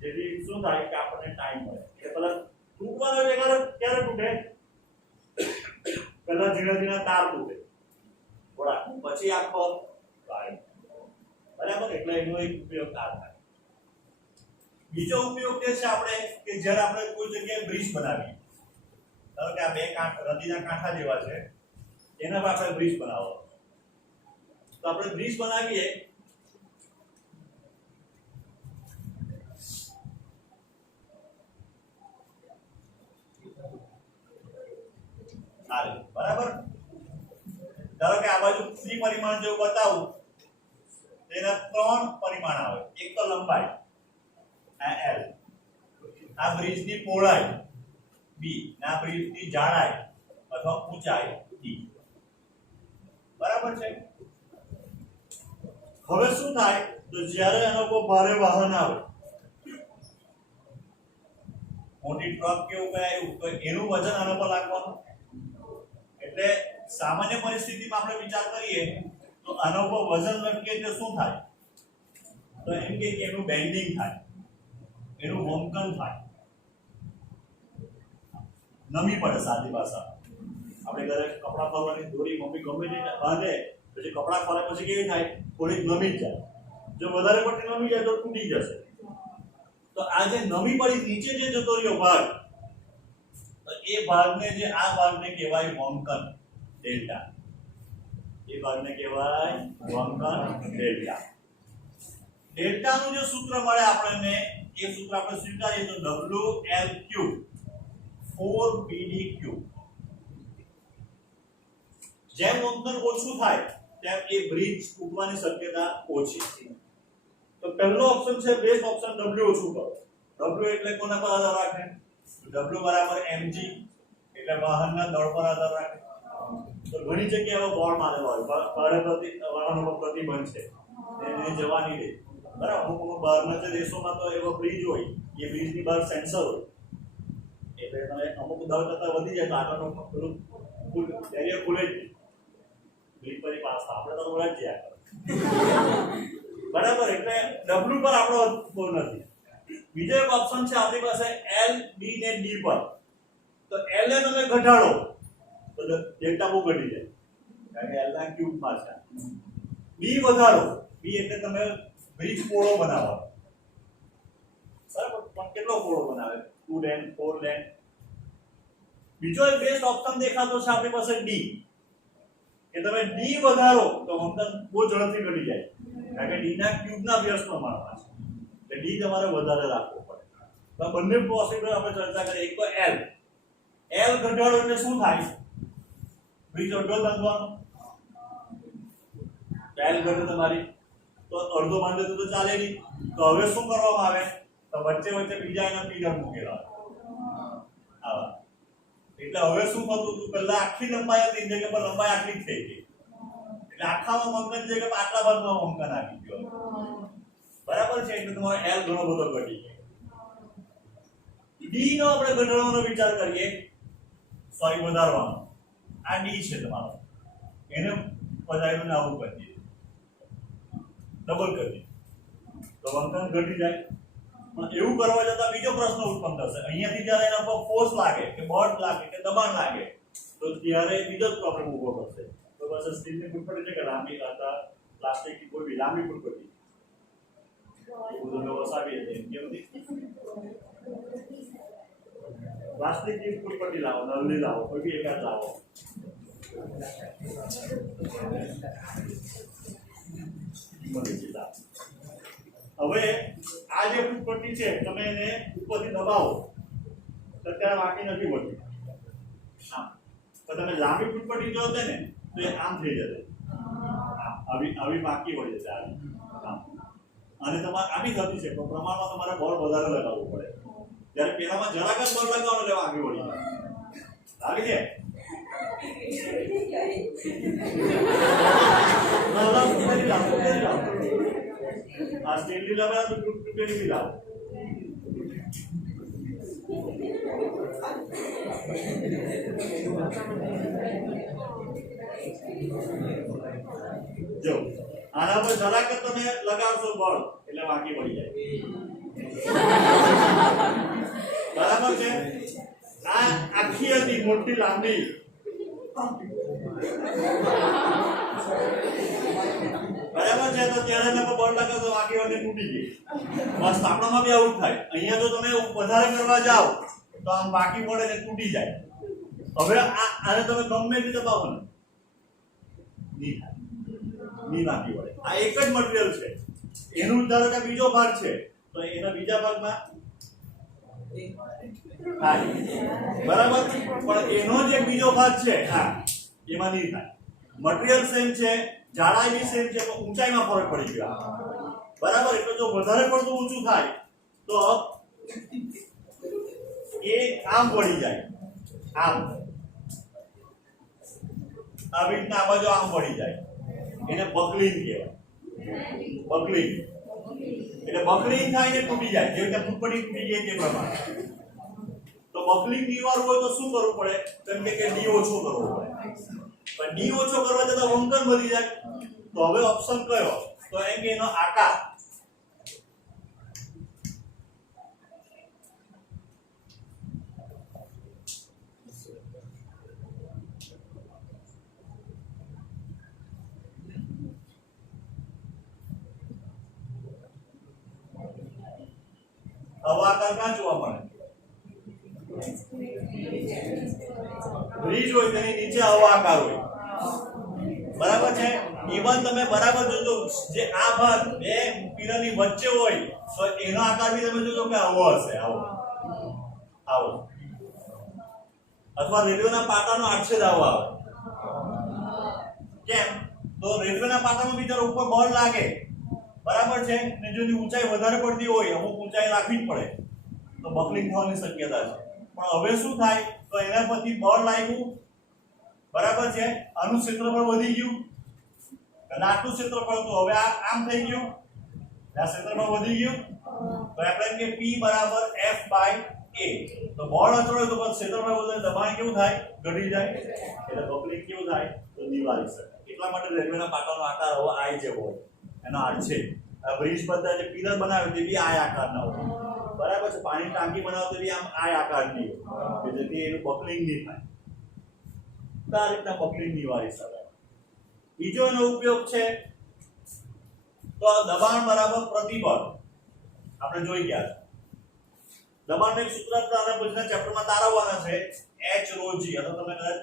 જેથી શું થાય કે આપણને ટાઈમ મળે. કે પેલા તૂટવાનો છે ક્યારે તૂટે? પેલા ધીરે ધીરે તાર તૂટે થોડા, પછી આખો વાય. બરાબર, એટલે એનો એક ઉપયોગ આ થાય. બીજો ઉપયોગ જે છે આપણે કે જ્યારે આપણે કોઈ જગ્યાએ બ્રિજ બનાવીએ, ધારો કે આ બે નદીના કાંઠા જેવા છે, એના પર આપણે બ્રિજ બનાવો, તો આપણે બ્રિજ બનાવીએ બરાબર. ધારો કે આ બાજુ 3 પરિમાણ જેવું બતાવું, તેના 3 પરિમાણ આવે. એક તો લંબાઈ આ L, આ બ્રિજની પહોળાઈ B, આ બ્રિજની જાડાઈ અથવા ઊંચાઈ D. બરાબર છે. હવે શું થાય તો જ્યારે એનો કોઈ ભારે વાહન આવે, મોટી ટ્રક કેવું કઈ આવ્યું, તો એનું વજન આના પર લાગવાનું. એટલે સામાન્ય પરિસ્થિતિમાં આપણે વિચાર કરીએ તો આના પર વજન લખીએ તો શું થાય? તો એમ કે એનું બેન્ડિંગ થાય, એનું વંકન થાય, નમી પડે. સાદી ભાષા આપણે ઘરે કપડા ફરવાની દોરી મમ્મી ગમે તે બાંધે, પછી કપડા ફરે પછી કેવી થાય? થોડીક નમી જ જાય. જો વધારે પડતી નમી જાય તો તૂટી જશે. તો આ જે નમી પડી નીચે જે જતો રહ્યો ભાગ, તો એ ભાગને જે આ ભાગને કહેવાય વંકન ડેલ્ટા. એ ભાગને કહેવાય વંકન ડેલ્ટા. ડેલ્ટાનું જે સૂત્ર મળે આપણને, એ સૂત્ર આપણે સ્વીકારીએ તો WL3 4BD3. જેમ વંકન ઓછું થાય તેમ એ બ્રિજ તૂટવાની શક્યતા ઓછી. તો પહેલો ઓપ્શન છે બેસ્ટ ઓપ્શન, W ઓછું કરો. W એટલે કોના પર આધાર રાખે? W બરાબર mg એટલે વાહનના દળ પર આધાર રાખે. તો ઘણી જગ્યાએ બોર્ડ મારેલો હોય, વાહનો પર પ્રતિબંધ છે, એને જવાની દે. બરાબર, અમુક બહારના જે દેશોમાં તો એવો બ્રિજ હોય, એ બ્રિજની બહાર સેન્સર હોય, એટલે તમે અમુક દળ કરતા વધી જાય તો આગળનો પેલું બેરિયર ખુલે જ નહીં. બ્રિજ પર પાસ આપણે તો બોલા જ જાય. બરાબર, એટલે W પર આપણો બહુ નથી. બીજો એક ઓપ્શન છે આપણી પાસે L, B ને D પર. તો L ને તમે ઘટાડો તો ડેલ્ટા બહુ ઘટી જાય, કારણ કે L ના ક્યુબમાં છે. B વધારો, B એટલે તમે બ્રિજ પહોળો બનાવો. બરાબર, પણ કેટલો પહોળો બનાવે? 2 લેન 4 લેન. બીજો એક બેસ્ટ ઓપ્શન દેખાતો છે આપણી પાસે D, કે તમે D વધારો તો વંકન બહુ ઝડપથી ઘટી જાય, કારણ કે D ના ક્યુબના વ્યસ્ત પ્રમાણમાં છે. એટલે D તમારે વધારે રાખવો પડે. તો બંને પોસિબલ આપણે ચર્ચા કરીએ. એક તો L ઘટાડો એટલે શું થાય? બ્રિજ અડધો બાંધવાનો. L ઘટે તમારી તો અડધો બાંધે તો ચાલે નહીં. તો હવે શું કરવામાં આવે? તો વચ્ચે વચ્ચે બીજા એના પિલર મૂકેલા આવા. એટલે હવે શું થતું હતું? પહેલા આખી લંબાઈ હતી, જગ્યા પર લંબાઈ આટલી જ થઈ ગઈ. એટલે આખામાં વંકન છે કે આટલા ભાગમાં વંકન આવી ગયો. બરાબર છે, એટલે તમારો L ઘણો બધો ઘટી ગયો. D નો આપણે ઘટાડવાનો વિચાર કરીએ, સોરી વધારવાનો. આ D છે તમારો, એને વધારીને આવું કરી દઈએ, ડબલ કરી દઈએ તો વંકન ઘટી જાય. પણ એવું કરવા જતાં બીજો પ્રશ્ન ઉત્પન્ન થશે. અહીંયાથી જ્યારે એના પર ફોર્સ લાગે કે બળ લાગે કે દબાણ લાગે તો ત્યારે બીજો જ પ્રોબ્લેમ ઊભો થશે. તો બસ સ્ટીલની ફૂટપટ્ટી છે કે લાંબી અથવા પ્લાસ્ટિકની કોઈ બી લાંબી ફૂટપટ્ટી બધું વસાવીએ છીએ કેમ પ્લાસ્ટિકની ફૂટપટ્ટી લાવો, નળની લાવો, કોઈ બી એકાદ લાવો. હવે આ જે ફૂટપટ્ટી છે તમે એને ઉપરથી દબાવો તો ત્યારે વાંકી નથી વળતી. હા, તો તમે લાંબી ફૂટપટ્ટી જો હશે ને તો એ આમ થઈ જશે, આવી વાંકી વળી જશે. અને તમારે આની થતી છે તો પ્રમાણમાં તમારે બળ વધારે લગાવવું પડે. જ્યારે પેલામાં જરાક જ બળ લગાવો એટલે વાંકી વળી જાય. આવી છે આ સ્ટીલની લગાવો તો તૂટેલી બી લાવો. જો આના પર જરાક જ તમે લગાવશો બળ એટલે વાંકી પડી જાય. બરાબર છે. આ આખી હતી મોટી લાંબી બરાબર છે. તો ત્યારે તમે બળ લગાવશો વાંકી વળે તૂટી ગઈ. બસ આપણામાં બી આવું થાય. અહીંયા જો તમે વધારે કરવા જાઓ તો આમ વાંકી પડે ને તૂટી જાય. હવે આને તમે ગમે રીતે દબાવો ને નહીં થાય, નહીં વાંકી વળે. આ એક જ મટીરીયલ છે. એનું ધારો કે બીજો ભાગ છે તો એના બીજા ભાગમાં થાય બરાબર, પણ એનો જે બીજો ભાગ છે હા એમાં નહીં થાય. મટીરીયલ સેમ છે, જાડાઈ બી સેમ છે, પણ ઊંચાઈમાં ફરક પડી ગયો બરાબર. એટલે જો વધારે પડતું ઊંચું થાય તો એ આમ વળી જાય, આમ આવી રીતના આ બાજુ આમ વળી જાય. એને બકલિંગ કહેવાય. બકલિંગ એટલે બકલિંગ થાય ને તૂટી જાય. જેવી રીતે ફૂટપટ્ટી તૂટી જાય તે પ્રમાણે. તો બકલિંગ નિવારવું હોય તો શું કરવું પડે? કેમ કે ડી ઓછો કરવો પડે. પણ ડી ઓછો કરવા જતાં વંકન વધી જાય. તો હવે ઓપ્શન કયો? તો એમ કે એનો આકાર. આકાર ક્યાં જોવા મળે? બ્રિજ હોય તેની નીચે આવો આકાર હોય બરાબર છે. ઇવન તમે બરાબર જોજો જે આ ભાગ બે પિલરની વચ્ચે હોય તો એનો આકાર બી તમે જોજો કે આવો હશે, આવો આવો. અથવા રેલવેના પાટાનો આક્ષેપ આવો આવે. કેમ? તો રેલવેના પાટામાં બિચારો ઉપર બળ લાગે બરાબર છે ને જો ઊંચાઈ વધારે પડતી હોય અમુક ઊંચાઈ રાખવી જ પડે તો બકલિંગ થવાની શક્યતા છે. પણ હવે શું થાય? તો એના પરથી બળ લાગ્યું બરાબર છે, આનું ક્ષેત્રફળ વધી ગયું અને આટલું ક્ષેત્રફળ તો હવે આ આમ થઈ ગયું, આ ક્ષેત્રફળ વધી ગયું તો આપણે એમ કે P બરાબર F/A. તો બળ અચળ હોય તો પછી ક્ષેત્રફળ વધે, દબાણ કેવું થાય? ઘટી જાય. એટલે બકલિંગ કેવું થાય? તો દિવાળી શકાય. એટલા માટે રેલવેના પાટાનો આકાર હવે આ જેવો હોય. એનો આર્ટ છે. આ બ્રિજ બધા જે પિલર બનાવે તે બી આ આકારના હોય બરાબર છે. પાણી ટાંકી બનાવતો બી આમ આ આકારની હોય કે જેથી એનું બકલિંગ નહીં થાય. તો આ રીતના બકલિંગ નિવારી શકાય. બીજો એનો ઉપયોગ છે તો દબાણ બરાબર પ્રતિબળ. આપણે જોઈ ગયા છે દબાણનું એક સૂત્ર આપણે પછીના ચેપ્ટરમાં તારવવાના છે H rho g. અથવા તમે કદાચ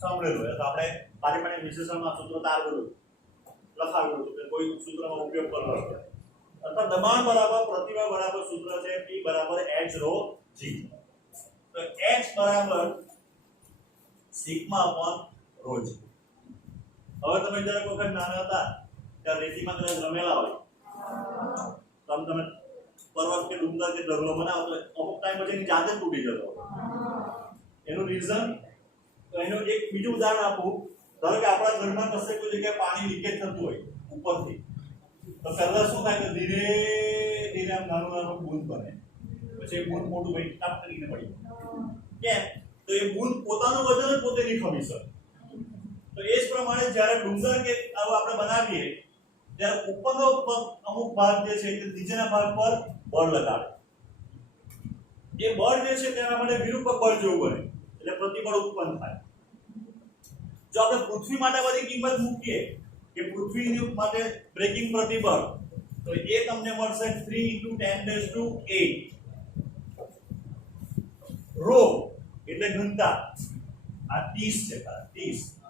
સાંભળેલું હોય તો આપણે પારિમાણિક વિશ્લેષણમાં સૂત્ર તારવેલું લખાવેલું છે કોઈ સૂત્રનો ઉપયોગ કરવો છે. અથવા દબાણ બરાબર પ્રતિબળ બરાબર સૂત્ર છે P બરાબર H rho g. તો H બરાબર સિગ્મા અપોન rho g. હવે તમે જ્યારે વખત નાના હતા ત્યારે રેતીમાં કદાચ રમેલા હોય તમે પર્વત કે ડુંગર કે ઢગલો બનાવો તો અમુક ટાઈમ પછી એની જાતે તૂટી જતો. એનું રીઝન તો એનું એક બીજું ઉદાહરણ આપું. ધારો કે આપણા ઘરમાં કશે કોઈ જગ્યાએ પાણી લીકેજ થતું હોય ઉપરથી તો પહેલા શું થાય કે ધીરે ધીરે આમ નાનું નાનું બૂંદ બને, પછી એ બૂંદ મોટું ભાઈ ટાપ કરીને પડી. કેમ? તો એ બૂંદ પોતાનું વજન જ પોતે નહીં ખમી શકે. તો એ જ પ્રમાણે જ્યારે ડુંગર કે આવું આપણે બનાવીએ ત્યારે ઉપરનો અમુક ભાગ જે છે તે નીચેના ભાગ પર બળ લગાડે. એ બળ જે છે તેના માટે વિરૂપક બળ જેવું બને એટલે પ્રતિબળ ઉત્પન્ન થાય. જો આપણે પૃથ્વી માટે બધી કિંમત મૂકીએ કે પૃથ્વી માટે બ્રેકિંગ પ્રતિબળ તો એ તમને મળશે 3 × 10⁸ રો એટલે ઘનતા આ 30 છે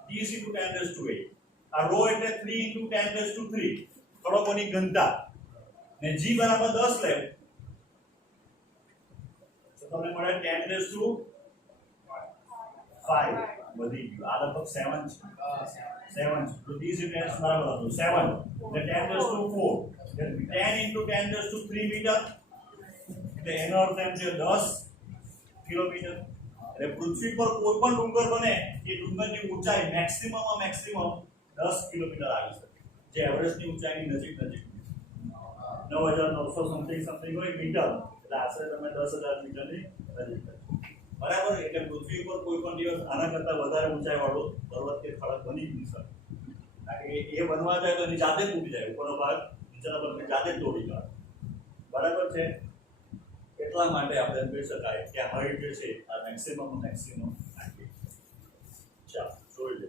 30 × 10⁸. આ રો એટલે 3 × 10⁻³ ખડકોની ઘનતા ને g બરાબર 10 લે તો તમને મળે 10⁵ વધી ગયું. આ લગભગ 7 છે તો 30 × 10 બરાબર હતું 7 એટલે 10⁴ 10 × 10⁵ મીટર એટલે એનો અર્થ એમ છે 10 કિલોમીટર. એટલે પૃથ્વી પર કોઈ પણ ડુંગર બને એ ડુંગરની ઊંચાઈ મેક્સિમમ 10 કિલોમીટર આવી શકે જે એવરેસ્ટની ઊંચાઈની નજીક 9900 સમથિંગ હોય મીટર એટલે આશરે તમે 10000 મીટરની નજીક. બરાબર. એટલે પૃથ્વી પર કોઈ પણ દિવસ આના કરતા વધારે ઊંચાઈ વાળો પર્વત કે ખડક બની જ નહીં શકે. કારણ કે એ બનવા જાય તો એની જાતે તૂટી જાય, ઉપરનો ભાગ નીચેના ભાગને જાતે તોડી કાઢે. બરાબર છે. એટલા માટે આપણે એમ કહી શકાય કે હાઈટ જે છે આ મેક્સિમમ. ચાલો જોઈ લે.